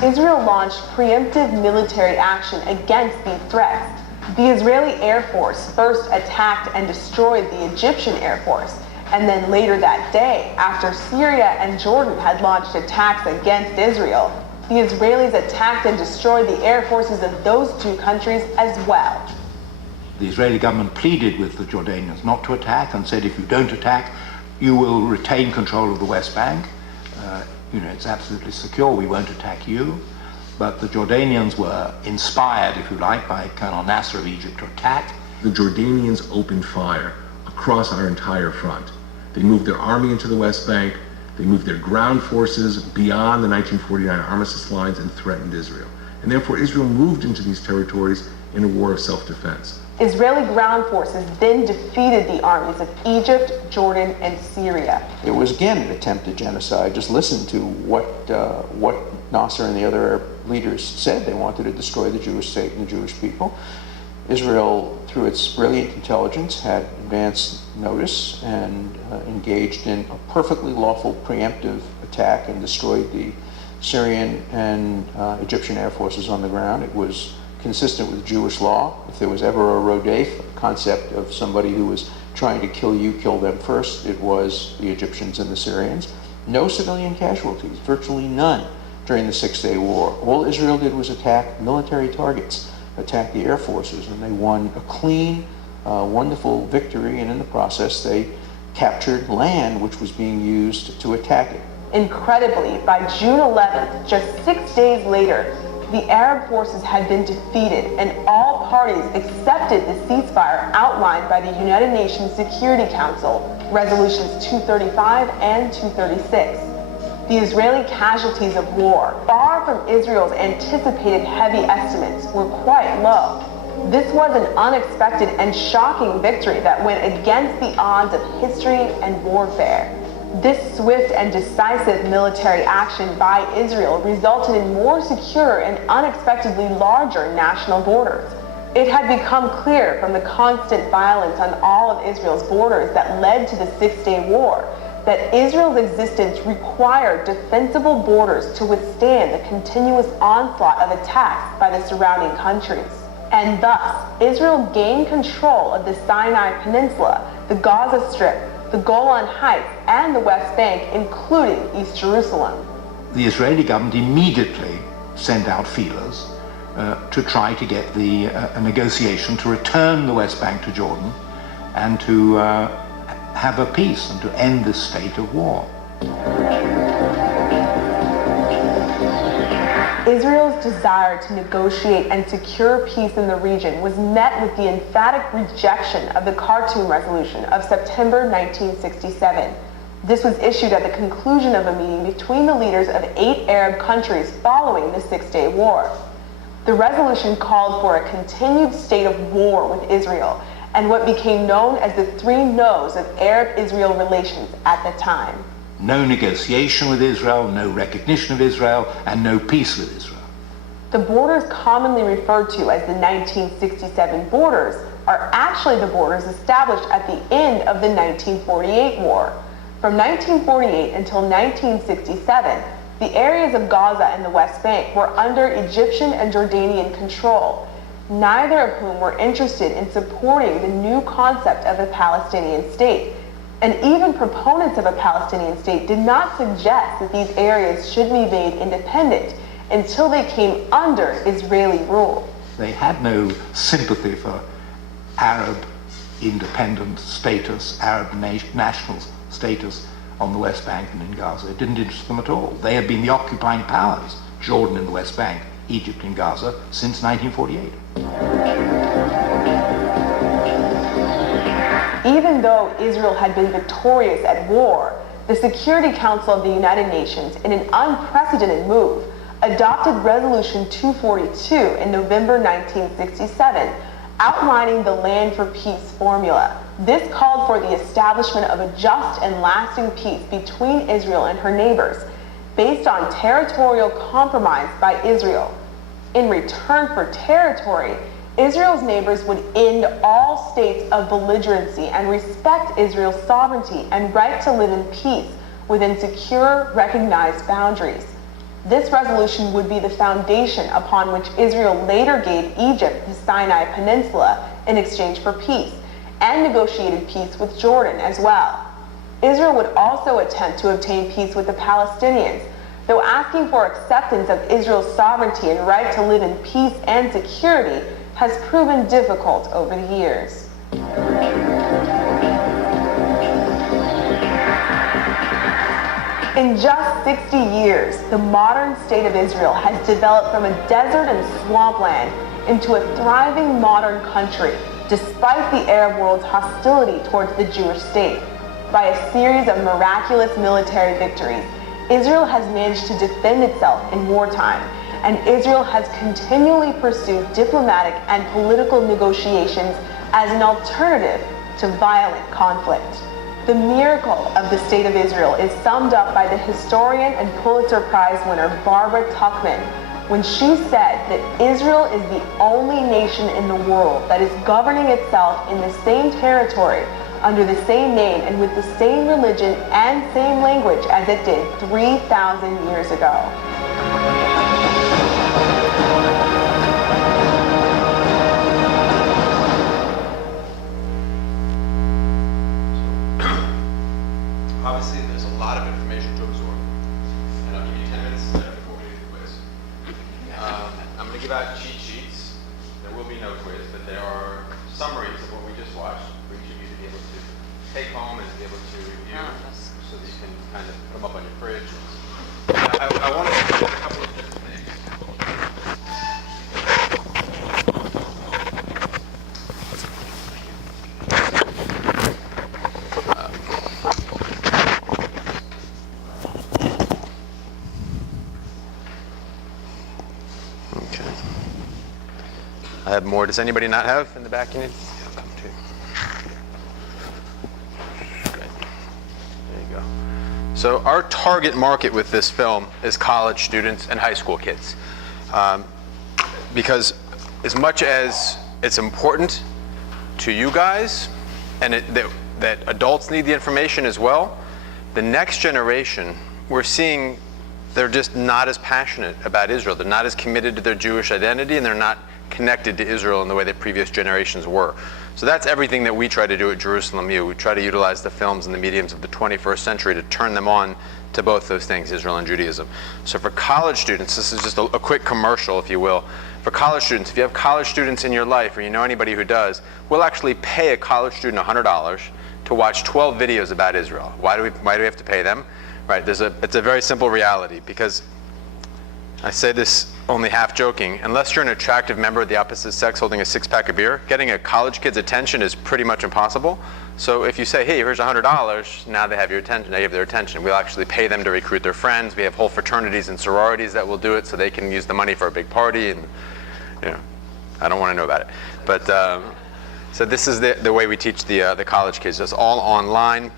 Israel launched preemptive military action against these threats. The Israeli Air Force first attacked and destroyed the Egyptian Air Force, and then later that day, after Syria and Jordan had launched attacks against Israel, the Israelis attacked and destroyed the air forces of those 2 countries as well. The Israeli government pleaded with the Jordanians not to attack and said, if you don't attack, you will retain control of the West Bank. It's absolutely secure, we won't attack you. But the Jordanians were inspired, if you like, by Colonel Nasser of Egypt to attack. The Jordanians opened fire across our entire front. They moved their army into the West Bank. They moved their ground forces beyond the 1949 armistice lines and threatened Israel. and therefore Israel moved into these territories in a war of self-defense. Israeli ground forces then defeated the armies of Egypt, Jordan, and Syria. It was again an attempt at genocide. Just listen to what Nasser and the other Arab leaders said. They wanted to destroy the Jewish state and the Jewish people. Israel, through its brilliant intelligence, had advance notice and engaged in a perfectly lawful preemptive attack and destroyed the Syrian and Egyptian air forces on the ground. It was consistent with Jewish law. If there was ever a rodef, a concept of somebody who was trying to kill you, kill them first, it was the Egyptians and the Syrians. No civilian casualties, virtually none during the Six-Day War. All Israel did was attack military targets, attack the air forces, and they won a clean, wonderful victory, and in the process they captured land which was being used to attack it. Incredibly, by June 11th, just 6 days later, the Arab forces had been defeated and all parties accepted the ceasefire outlined by the United Nations Security Council, Resolutions 235 and 236. The Israeli casualties of war, far from Israel's anticipated heavy estimates, were quite low. This was an unexpected and shocking victory that went against the odds of history and warfare. This swift and decisive military action by Israel resulted in more secure and unexpectedly larger national borders. It had become clear from the constant violence on all of Israel's borders that led to the Six-Day War that Israel's existence required defensible borders to withstand the continuous onslaught of attacks by the surrounding countries. And thus, Israel gained control of the Sinai Peninsula, the Gaza Strip, the Golan Heights, and the West Bank, including East Jerusalem. The Israeli government immediately sent out feelers to try to get a negotiation to return the West Bank to Jordan and to have a peace and to end this state of war. Israel's desire to negotiate and secure peace in the region was met with the emphatic rejection of the Khartoum Resolution of September 1967. This was issued at the conclusion of a meeting between the leaders of 8 Arab countries following the Six-Day War. The resolution called for a continued state of war with Israel and what became known as the 3 no's of Arab-Israel relations at the time. No negotiation with Israel, no recognition of Israel, and no peace with Israel. The borders commonly referred to as the 1967 borders are actually the borders established at the end of the 1948 war. From 1948 until 1967, the areas of Gaza and the West Bank were under Egyptian and Jordanian control, neither of whom were interested in supporting the new concept of a Palestinian state. And even proponents of a Palestinian state did not suggest that these areas should be made independent until they came under Israeli rule. They had no sympathy for Arab independent status, Arab national status on the West Bank and in Gaza. It didn't interest them at all. They had been the occupying powers, Jordan in the West Bank, Egypt in Gaza, since 1948. Even though Israel had been victorious at war, the Security Council of the United Nations, in an unprecedented move, adopted Resolution 242 in November 1967, outlining the Land for Peace formula. This called for the establishment of a just and lasting peace between Israel and her neighbors, based on territorial compromise by Israel. In return for territory, Israel's neighbors would end all states of belligerency and respect Israel's sovereignty and right to live in peace within secure, recognized boundaries. This resolution would be the foundation upon which Israel later gave Egypt the Sinai Peninsula in exchange for peace, and negotiated peace with Jordan as well. Israel would also attempt to obtain peace with the Palestinians, though asking for acceptance of Israel's sovereignty and right to live in peace and security has proven difficult over the years. In just 60 years, the modern state of Israel has developed from a desert and swampland into a thriving modern country, despite the Arab world's hostility towards the Jewish state. By a series of miraculous military victories, Israel has managed to defend itself in wartime and Israel has continually pursued diplomatic and political negotiations as an alternative to violent conflict. The miracle of the State of Israel is summed up by the historian and Pulitzer Prize winner Barbara Tuchman when she said that Israel is the only nation in the world that is governing itself in the same territory, under the same name, and with the same religion and same language as it did 3,000 years ago. Obviously, there's a lot of information to absorb. And I'll give you 10 minutes before we do the quiz. I'm going to give out cheat sheets. There will be no quiz, but there are summaries of what we just watched for each of you to be able to take home and to be able to review so that you can kind of put them up on your fridge. I want to do a couple of different things. I have more. Does anybody not have in the back? You need? Yeah, come too. Great. There you go. So our target market with this film is college students and high school kids, because as much as it's important to you guys, and that adults need the information as well, the next generation, we're seeing they're just not as passionate about Israel. They're not as committed to their Jewish identity, and they're not connected to Israel in the way that previous generations were. So that's everything that we try to do at Jerusalem U. We try to utilize the films and the mediums of the 21st century to turn them on to both those things, Israel and Judaism. So for college students, this is just a quick commercial, if you will. For college students, if you have college students in your life, or you know anybody who does, we'll actually pay a college student $100 to watch 12 videos about Israel. Why do we have to pay them? Right, it's a very simple reality, because I say this only half joking, unless you're an attractive member of the opposite sex holding a six-pack of beer, getting a college kid's attention is pretty much impossible. So if you say, hey, here's $100, now they have your attention, now you have their attention. We'll actually pay them to recruit their friends. We have whole fraternities and sororities that will do it so they can use the money for a big party, and I don't want to know about it. But so this is the way we teach the college kids. It's all online.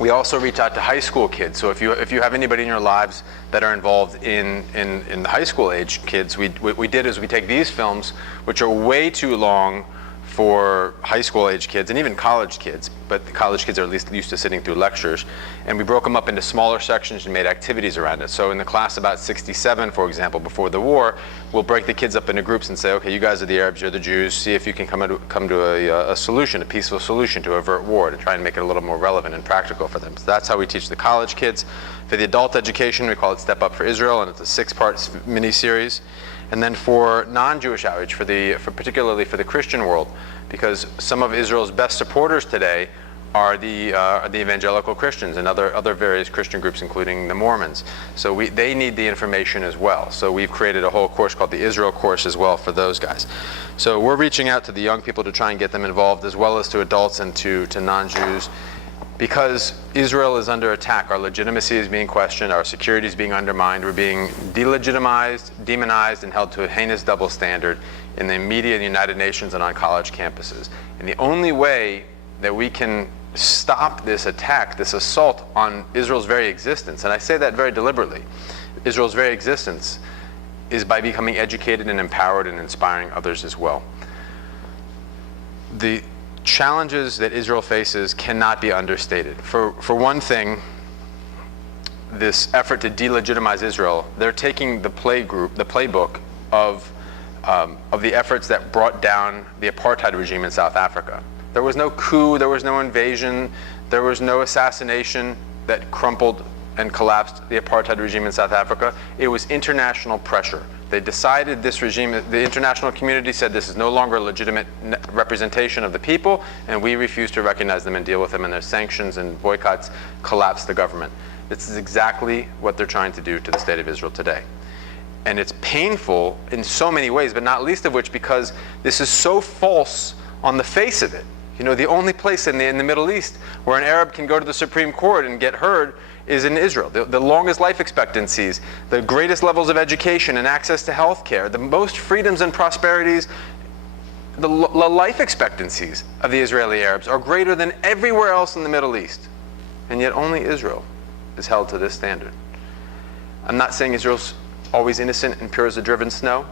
We also reach out to high school kids. So if you have anybody in your lives that are involved in the high school age kids, what we did is we take these films, which are way too long for high school age kids and even college kids, but the college kids are at least used to sitting through lectures, and we broke them up into smaller sections and made activities around it. So in the class about 67, for example, before the war, we'll break the kids up into groups and say, okay, you guys are the Arabs, you're the Jews, see if you can come to a solution, a peaceful solution to avert war, to try and make it a little more relevant and practical for them. So that's how we teach the college kids. For the adult education, we call it Step Up for Israel, and it's a 6-part mini-series. And then for non-Jewish outreach, particularly for the Christian world, because some of Israel's best supporters today are the evangelical Christians and other various Christian groups, including the Mormons. So they need the information as well. So we've created a whole course called the Israel course as well for those guys. So we're reaching out to the young people to try and get them involved, as well as to adults and to non-Jews, because Israel is under attack. Our legitimacy is being questioned, our security is being undermined, we're being delegitimized, demonized, and held to a heinous double standard in the media, in the United Nations, and on college campuses. And the only way that we can stop this attack, this assault on Israel's very existence, and I say that very deliberately, Israel's very existence, is by becoming educated and empowered and inspiring others as well. The challenges that Israel faces cannot be understated. For one thing, this effort to delegitimize Israel, they're taking the playbook of the efforts that brought down the apartheid regime in South Africa. There was no coup, there was no invasion, there was no assassination that crumpled and collapsed the apartheid regime in South Africa. It was international pressure. They decided this regime, the international community said this is no longer a legitimate representation of the people, and we refuse to recognize them and deal with them, and their sanctions and boycotts collapsed the government. This is exactly what they're trying to do to the state of Israel today. And it's painful in so many ways, but not least of which because this is so false on the face of it. You know, the only place in the Middle East where an Arab can go to the Supreme Court and get heard is in Israel. The longest life expectancies, the greatest levels of education and access to health care, the most freedoms and prosperities, the life expectancies of the Israeli Arabs are greater than everywhere else in the Middle East. And yet only Israel is held to this standard. I'm not saying Israel's always innocent and pure as the driven snow,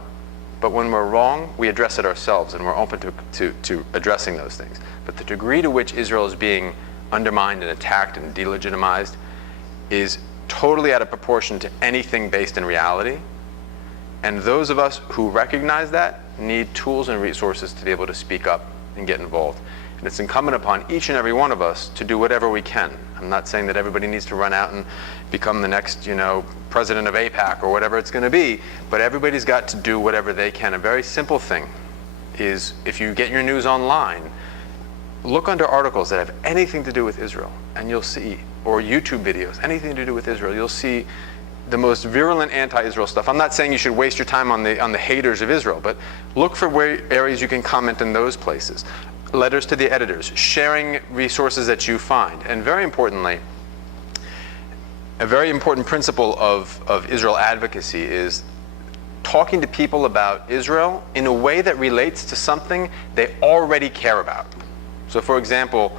but when we're wrong, we address it ourselves, and we're open to addressing those things. But the degree to which Israel is being undermined and attacked and delegitimized is totally out of proportion to anything based in reality. And those of us who recognize that need tools and resources to be able to speak up and get involved. And it's incumbent upon each and every one of us to do whatever we can. I'm not saying that everybody needs to run out and become the next, president of AIPAC or whatever it's going to be, but everybody's got to do whatever they can. A very simple thing is, if you get your news online, look under articles that have anything to do with Israel, and you'll see, or YouTube videos, anything to do with Israel, you'll see the most virulent anti-Israel stuff. I'm not saying you should waste your time on the haters of Israel, but look for areas you can comment in those places. Letters to the editors, sharing resources that you find, and very importantly, a very important principle of Israel advocacy is talking to people about Israel in a way that relates to something they already care about. So for example,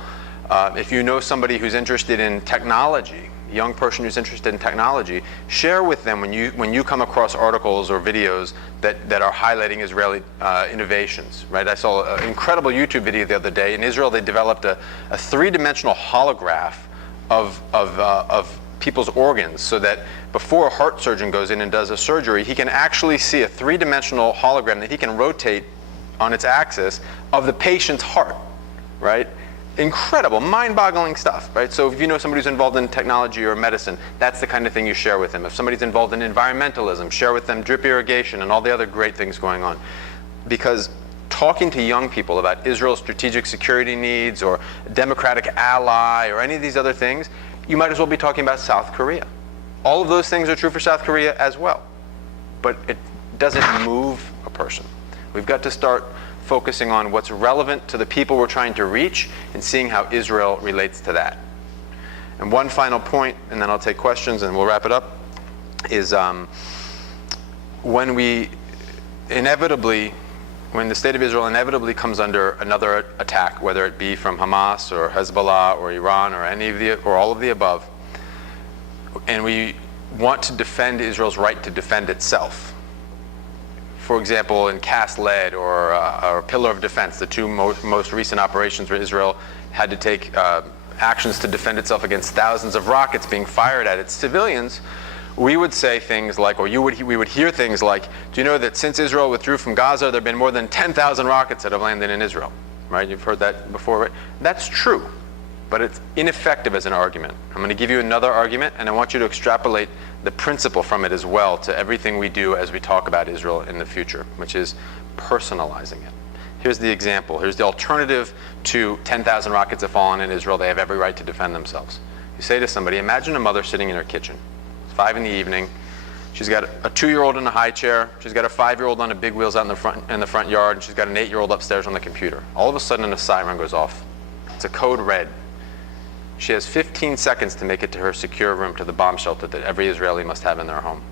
if you know somebody who's interested in technology, a young person who's interested in technology, share with them when you come across articles or videos that are highlighting Israeli innovations, right? I saw an incredible YouTube video the other day. In Israel, they developed a three-dimensional holograph of people's organs, so that before a heart surgeon goes in and does a surgery, he can actually see a three-dimensional hologram that he can rotate on its axis of the patient's heart, right? Incredible, mind-boggling stuff, right? So if you know somebody who's involved in technology or medicine, that's the kind of thing you share with them. If somebody's involved in environmentalism, share with them drip irrigation and all the other great things going on. Because talking to young people about Israel's strategic security needs or democratic ally or any of these other things, you might as well be talking about South Korea. All of those things are true for South Korea as well. But it doesn't move a person. We've got to start focusing on what's relevant to the people we're trying to reach and seeing how Israel relates to that. And one final point, and then I'll take questions and we'll wrap it up, is when the state of Israel inevitably comes under another attack, whether it be from Hamas or Hezbollah or Iran or all of the above, and we want to defend Israel's right to defend itself. For example, in Cast Lead or Pillar of Defense, the two most recent operations where Israel had to take actions to defend itself against thousands of rockets being fired at its civilians, we would say things like, we would hear things like, do you know that since Israel withdrew from Gaza, there have been more than 10,000 rockets that have landed in Israel, right? You've heard that before, right? That's true, but it's ineffective as an argument. I'm going to give you another argument, and I want you to extrapolate the principle from it as well to everything we do as we talk about Israel in the future, which is personalizing it. Here's the example. Here's the alternative to 10,000 rockets have fallen in Israel. They have every right to defend themselves. You say to somebody, imagine a mother sitting in her kitchen. 5 p.m. She's got a 2-year-old in a high chair. She's got a 5-year-old on a big wheels out in the front yard, and she's got an 8-year-old upstairs on the computer. All of a sudden, a siren goes off. It's a code red. She has 15 seconds to make it to her secure room, to the bomb shelter that every Israeli must have in their home.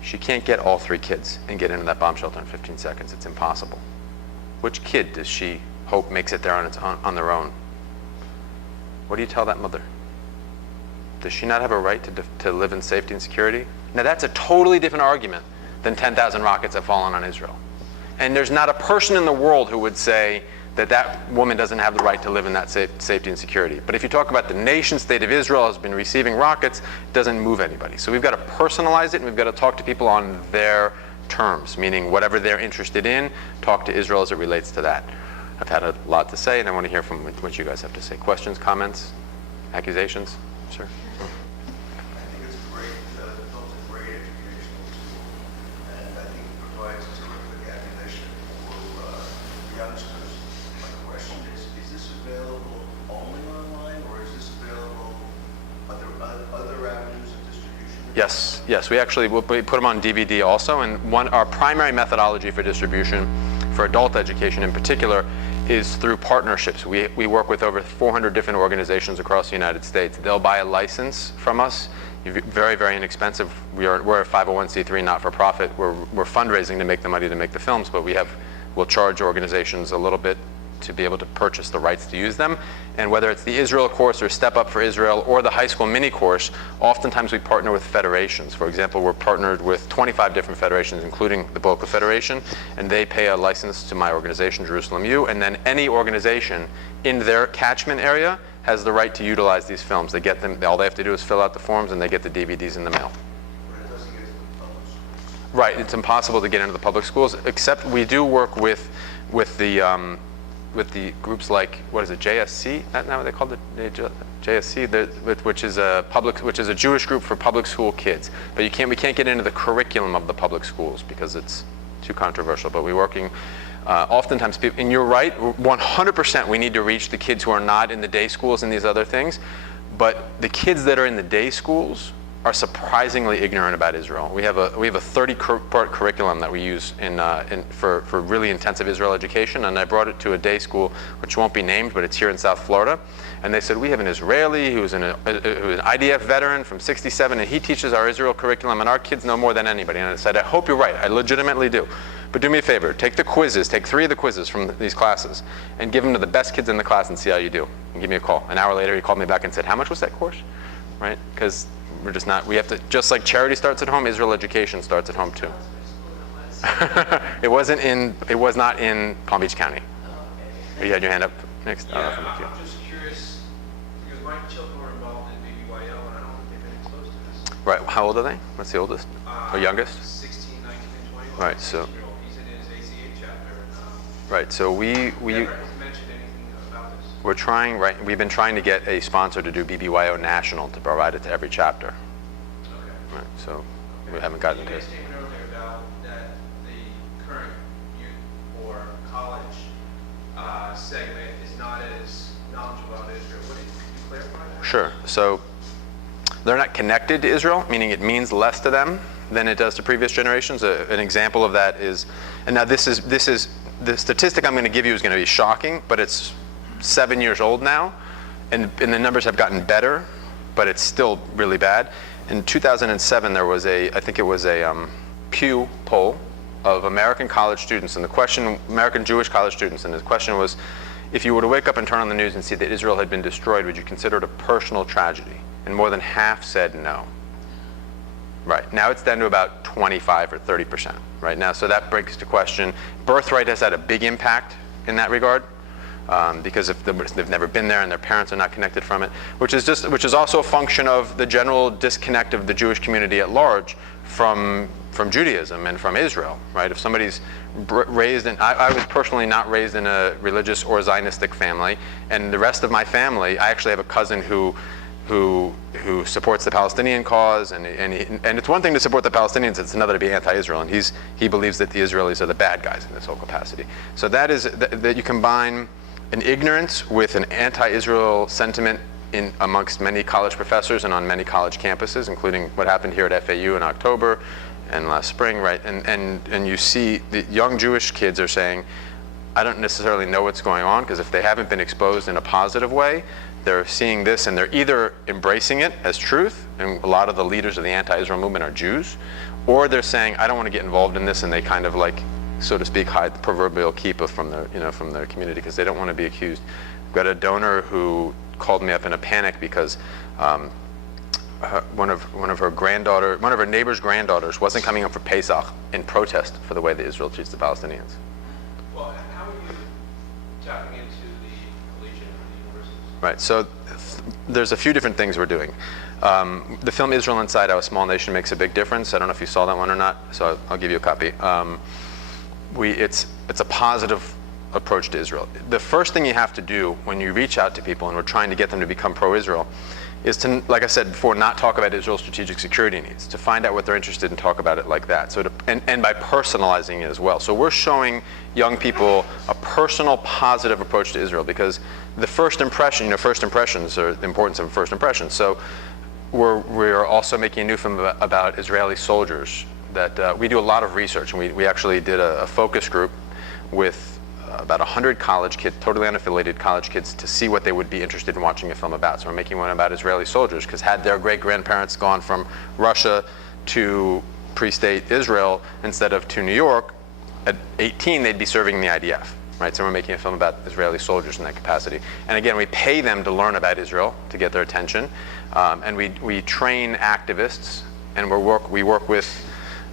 She can't get all 3 kids and get into that bomb shelter in 15 seconds. It's impossible. Which kid does she hope makes it there on their own? What do you tell that mother? Does she not have a right to live in safety and security? Now that's a totally different argument than 10,000 rockets have fallen on Israel. And there's not a person in the world who would say that woman doesn't have the right to live in that safety and security. But if you talk about the nation state of Israel has been receiving rockets, it doesn't move anybody. So we've got to personalize it, and we've got to talk to people on their terms, meaning whatever they're interested in, talk to Israel as it relates to that. I've had a lot to say, and I want to hear from what you guys have to say. Questions, comments, accusations? Sir? I think it's a great educational tool, and I think it provides terrific ammunition for youngsters. My question is this available only online, or is this available other avenues of distribution? Yes. We put them on DVD also, and our primary methodology for distribution for adult education in particular, is through partnerships. We work with over 400 different organizations across the United States. They'll buy a license from us. Very, very inexpensive. We're a 501c3 not-for-profit. We're fundraising to make the money to make the films, but we'll charge organizations a little bit to be able to purchase the rights to use them. And whether it's the Israel course or Step Up for Israel or the high school mini course, oftentimes we partner with federations. For example, we're partnered with 25 different federations, including the Boca Federation, and they pay a license to my organization, Jerusalem U, and then any organization in their catchment area has the right to utilize these films. They get them, all they have to do is fill out the forms and they get the DVDs in the mail. But it doesn't get to the public schools. Right, it's impossible to get into the public schools, except we do work with the groups like, what is it, JSC? Is that now what they called it? JSC, which is a Jewish group for public school kids. But we can't get into the curriculum of the public schools because it's too controversial. But we're working, oftentimes people, and you're right, 100% we need to reach the kids who are not in the day schools and these other things. But the kids that are in the day schools are surprisingly ignorant about Israel. We have a 30-part curriculum that we use for really intensive Israel education, and I brought it to a day school, which won't be named, but it's here in South Florida. And they said, we have an Israeli who's an IDF veteran from '67, and he teaches our Israel curriculum, and our kids know more than anybody. And I said, I hope you're right. I legitimately do. But do me a favor, take the quizzes, take 3 of the quizzes from these classes, and give them to the best kids in the class and see how you do. And give me a call. An hour later, he called me back and said, how much was that course? Right? Because we're just not, we have to, just like charity starts at home, Israel education starts at home too. It was not in Palm Beach County. You had your hand up next? Yeah, I'm just curious, because my children were involved in BBYO, and I don't think they've been exposed to this. Right, how old are they? What's the oldest? Or youngest? 16, 19, and 21. Right, so. He's in his ACA chapter. Right, so never mentioned anything about this. we're trying, right, we've been trying to get a sponsor to do BBYO National to provide it to every chapter. Okay. Right, so we haven't gotten to You it. made a statement earlier about that the current youth or college segment is not as knowledgeable about Israel. Can you clarify that? Sure. So they're not connected to Israel, meaning it means less to them than it does to previous generations. An example of that is, and now this is the statistic I'm going to give you is going to be shocking, but it's 7 years old now, and the numbers have gotten better, but it's still really bad. In 2007, there was I think it was a Pew poll of American college students, and the question, American Jewish college students, and the question was, if you were to wake up and turn on the news and see that Israel had been destroyed, would you consider it a personal tragedy? And more than half said no. Right, now it's down to about 25 or 30% right now. So that brings to question, birthright has had a big impact in that regard, because if they've never been there and their parents are not connected from it, which is also a function of the general disconnect of the Jewish community at large from Judaism and from Israel, right? If somebody's raised in, I was personally not raised in a religious or Zionistic family, and the rest of my family, I actually have a cousin who supports the Palestinian cause, and it's one thing to support the Palestinians, it's another to be anti-Israel, and he believes that the Israelis are the bad guys in this whole capacity. So that is, that you combine an ignorance with an anti-Israel sentiment amongst many college professors and on many college campuses, including what happened here at FAU in October and last spring, right? And you see the young Jewish kids are saying, I don't necessarily know what's going on, because if they haven't been exposed in a positive way, they're seeing this and they're either embracing it as truth, and a lot of the leaders of the anti-Israel movement are Jews, or they're saying, I don't want to get involved in this, and they kind of like, so to speak, hide the proverbial kippah from their community because they don't want to be accused. I've got a donor who called me up in a panic because one of her neighbor's granddaughters wasn't coming up for Pesach in protest for the way that Israel treats the Palestinians. Well, how are you tapping into the collegiate or the universities? Right, so there's a few different things we're doing. The film Israel Inside How a Small Nation Makes a Big Difference. I don't know if you saw that one or not, so I'll give you a copy. It's a positive approach to Israel. The first thing you have to do when you reach out to people and we're trying to get them to become pro-Israel is to, like I said before, not talk about Israel's strategic security needs, to find out what they're interested in, talk about it like that. So and by personalizing it as well. So we're showing young people a personal, positive approach to Israel, because the first impression, first impressions are the importance of first impressions. So we're also making a new film about Israeli soldiers that we do a lot of research, and we actually did a focus group with about 100 college kids, totally unaffiliated college kids, to see what they would be interested in watching a film about. So we're making one about Israeli soldiers, because had their great-grandparents gone from Russia to pre-state Israel instead of to New York, at 18 they'd be serving in the IDF, right? So we're making a film about Israeli soldiers in that capacity. And again, we pay them to learn about Israel, to get their attention. And we train activists, and we work with,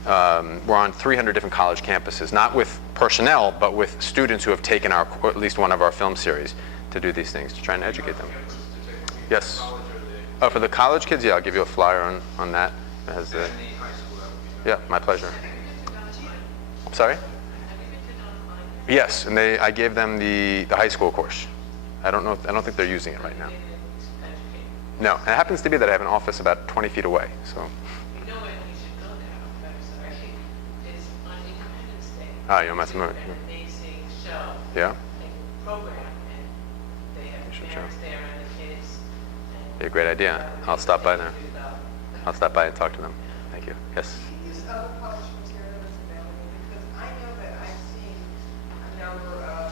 we're on 300 different college campuses, not with personnel, but with students who have taken at least one of our film series to do these things, to try and educate them. Yes. Oh, for the college kids, yeah, I'll give you a flyer on that. It has the, yeah, my pleasure. Sorry? Yes, and I gave them the high school course. I don't think they're using it right now. No, and it happens to be that I have an office about 20 feet away, so. Ah, you must move. An amazing show. Yeah. Program, and they have the parents there and the kids. Yeah, great idea. I'll stop by there. I'll stop by and talk to them. Thank you. Yes. Use other published material that's available, because I know that I've seen a number of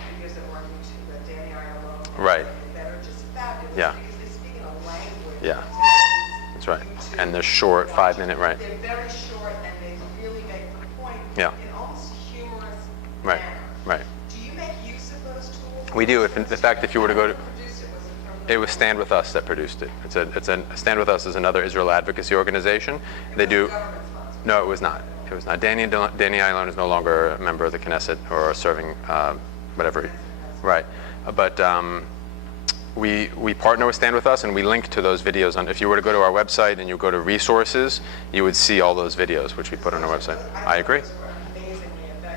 videos that were on YouTube that Danny Aiello Right. that are just fabulous. Yeah. Because they speak in a language. Yeah. that That's right. YouTube And they're short, 5-minute, right? They're very short, and they really make the point Yeah. in almost humorous Right. manner. Right. Do you make use of those tools? We do. In fact, if you were to go to, Who produced it? Was it from it was Stand With Us that produced it. Stand With Us is another Israel advocacy organization. They do. government sponsored? No, it was not. It was not. Danny Aiello is no longer a member of the Knesset or serving whatever. Right. But we partner with Stand With Us, and we link to those videos. If you were to go to our website and you go to resources, you would see all those videos, which we put on our website. I agree.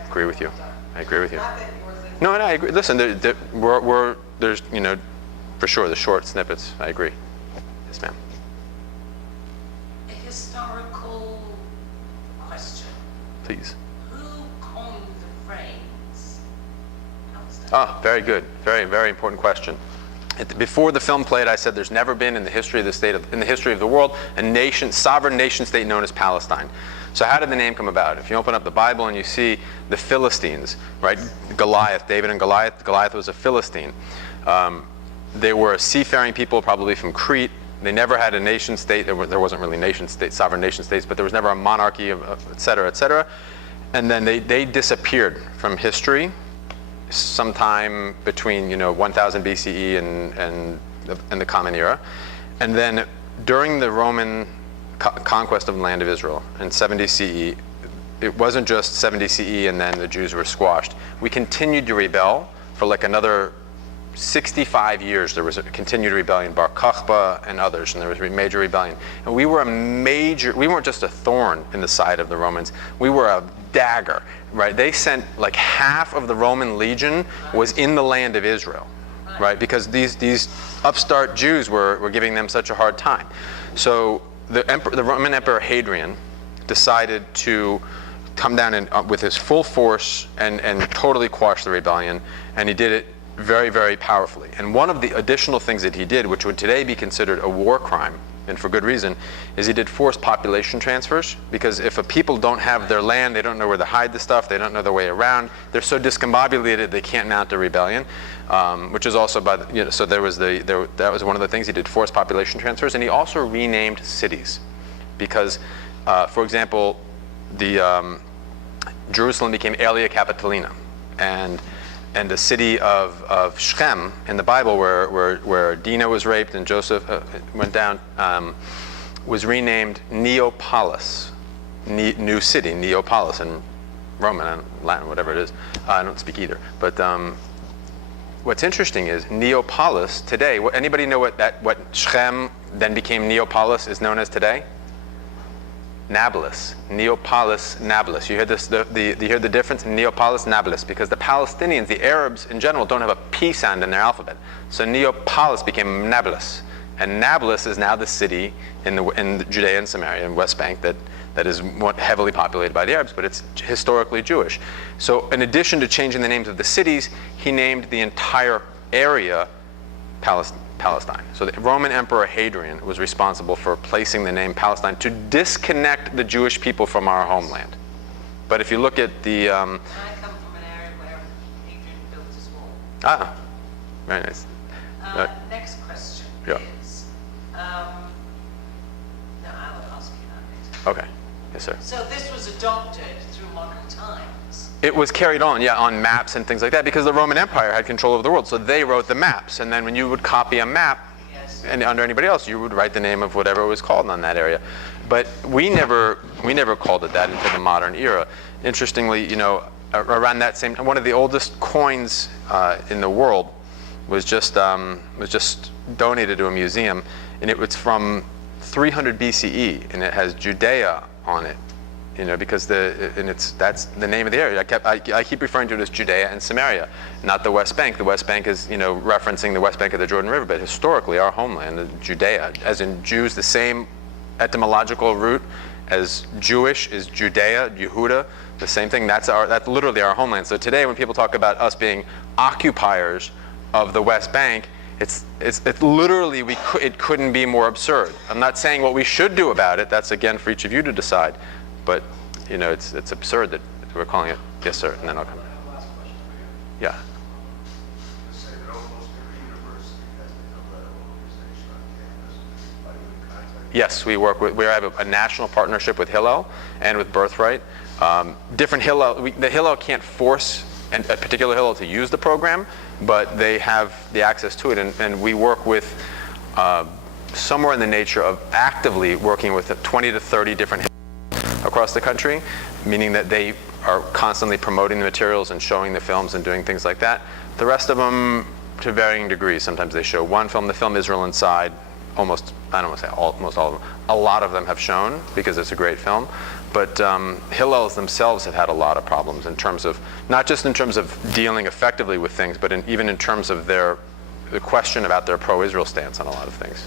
Agree with you. I agree with you. No, I agree. Listen, there's, for sure, the short snippets. I agree. Yes, ma'am. A historical question. Please. Who coined the phrase? Very good. Very, very important question. Before the film played, I said there's never been in the history of the world, a sovereign nation state known as Palestine. So how did the name come about? If you open up the Bible and you see the Philistines, right? Goliath, David and Goliath. Goliath was a Philistine. They were a seafaring people, probably from Crete. They never had a nation state. There wasn't really sovereign nation states, but there was never a monarchy, et cetera, et cetera. And then they disappeared from history sometime between 1000 BCE and the Common Era. And then during the Roman conquest of the land of Israel in 70 CE, it wasn't just 70 CE and then the Jews were squashed. We continued to rebel for like another 65 years. There was a continued rebellion, Bar Kokhba and others, and there was a major rebellion. And we weren't just a thorn in the side of the Romans, we were a dagger, right? They sent like half of the Roman legion was in the land of Israel, right? Because these upstart Jews were giving them such a hard time. So the Roman Emperor Hadrian decided to come down with his full force and totally quash the rebellion, and he did it very, very powerfully. And one of the additional things that he did, which would today be considered a war crime, and for good reason, is he did forced population transfers. Because if a people don't have their land, they don't know where to hide the stuff, they don't know their way around, they're so discombobulated they can't mount a rebellion, which is also so that was one of the things he did, forced population transfers. And he also renamed cities, because for example, Jerusalem became Aelia Capitolina, and the city of Shechem in the Bible, where Dinah was raped and Joseph went down, was renamed Neapolis, new city, Neapolis, in Roman and Latin, whatever it is. I don't speak either. But what's interesting is Neapolis today. Anybody know what Shechem then became Neapolis is known as today? Nablus, Neapolis, Nablus. You hear this? You hear the difference? Neapolis, Nablus, because the Palestinians, the Arabs in general, don't have a P sound in their alphabet. So Neapolis became Nablus, and Nablus is now the city in Judea and Samaria and West Bank that is heavily populated by the Arabs, but it's historically Jewish. So in addition to changing the names of the cities, he named the entire area Palestine. So the Roman Emperor Hadrian was responsible for placing the name Palestine to disconnect the Jewish people from our homeland. But if you look at the Ah, very nice. Next question Yeah. is, no, I'll ask you that. Okay. Yes, sir. So this was adopted through modern times. It was carried on, yeah, on maps and things like that, because the Roman Empire had control of the world. So they wrote the maps, and then when you would copy a map, and under anybody else, you would write the name of whatever it was called on that area. But we never called it that until the modern era. Interestingly, you know, around that same time, one of the oldest coins in the world was just donated to a museum, and it was from 300 BCE, and it has Judea on it. You know, because that's the name of the area. I keep referring to it as Judea and Samaria, not the West Bank. The West Bank is, you know, referencing the West Bank of the Jordan River, but historically our homeland, Judea, as in Jews, the same etymological root as Jewish is Judea, Yehuda, the same thing. That's literally our homeland. So today, when people talk about us being occupiers of the West Bank, it's literally it couldn't be more absurd. I'm not saying what we should do about it. That's again for each of you to decide. But you know, it's absurd that we're calling it. Yes, sir. And then I'll come. Yeah. Yes, we have a national partnership with Hillel and with Birthright. Different Hillel, the Hillel can't force a particular Hillel to use the program, but they have the access to it, and we work with somewhere in the nature of actively working with 20 to 30 different across the country, meaning that they are constantly promoting the materials and showing the films and doing things like that. The rest of them, to varying degrees, sometimes they show one film, the film Israel Inside, almost all of them. A lot of them have shown because it's a great film, but Hillels themselves have had a lot of problems in terms of, not just in terms of dealing effectively with things, but even in terms of the question about their pro-Israel stance on a lot of things.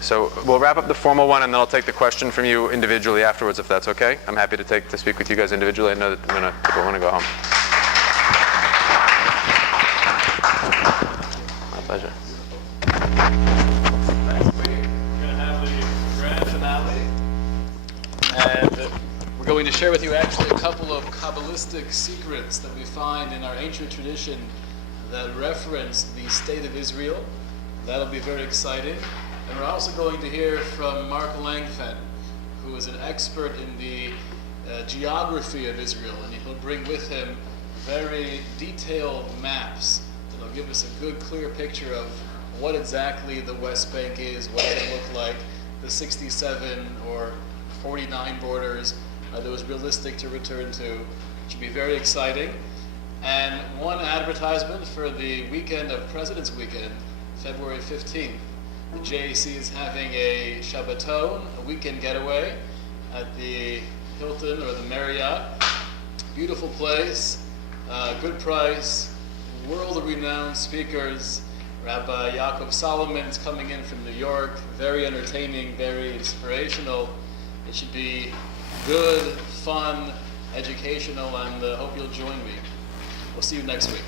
So we'll wrap up the formal one, and then I'll take the question from you individually afterwards, if that's okay. I'm happy to speak with you guys individually. I know that people want to go home. My pleasure. Next week, we're going to have the grand finale, and we're going to share with you actually a couple of Kabbalistic secrets that we find in our ancient tradition that reference the state of Israel. That'll be very exciting. And we're also going to hear from Mark Langfen, who is an expert in the geography of Israel, and he'll bring with him very detailed maps that'll give us a good, clear picture of what exactly the West Bank is, what does it look like, the 67 or 49 borders, are those realistic to return to? It should be very exciting. And one advertisement for the weekend of President's Weekend, February 15th. The JAC is having a Shabbaton, a weekend getaway at the Hilton or the Marriott. Beautiful place, good price, world-renowned speakers. Rabbi Yaakov Solomon's coming in from New York, very entertaining, very inspirational. It should be good, fun, educational, and hope you'll join me. We'll see you next week.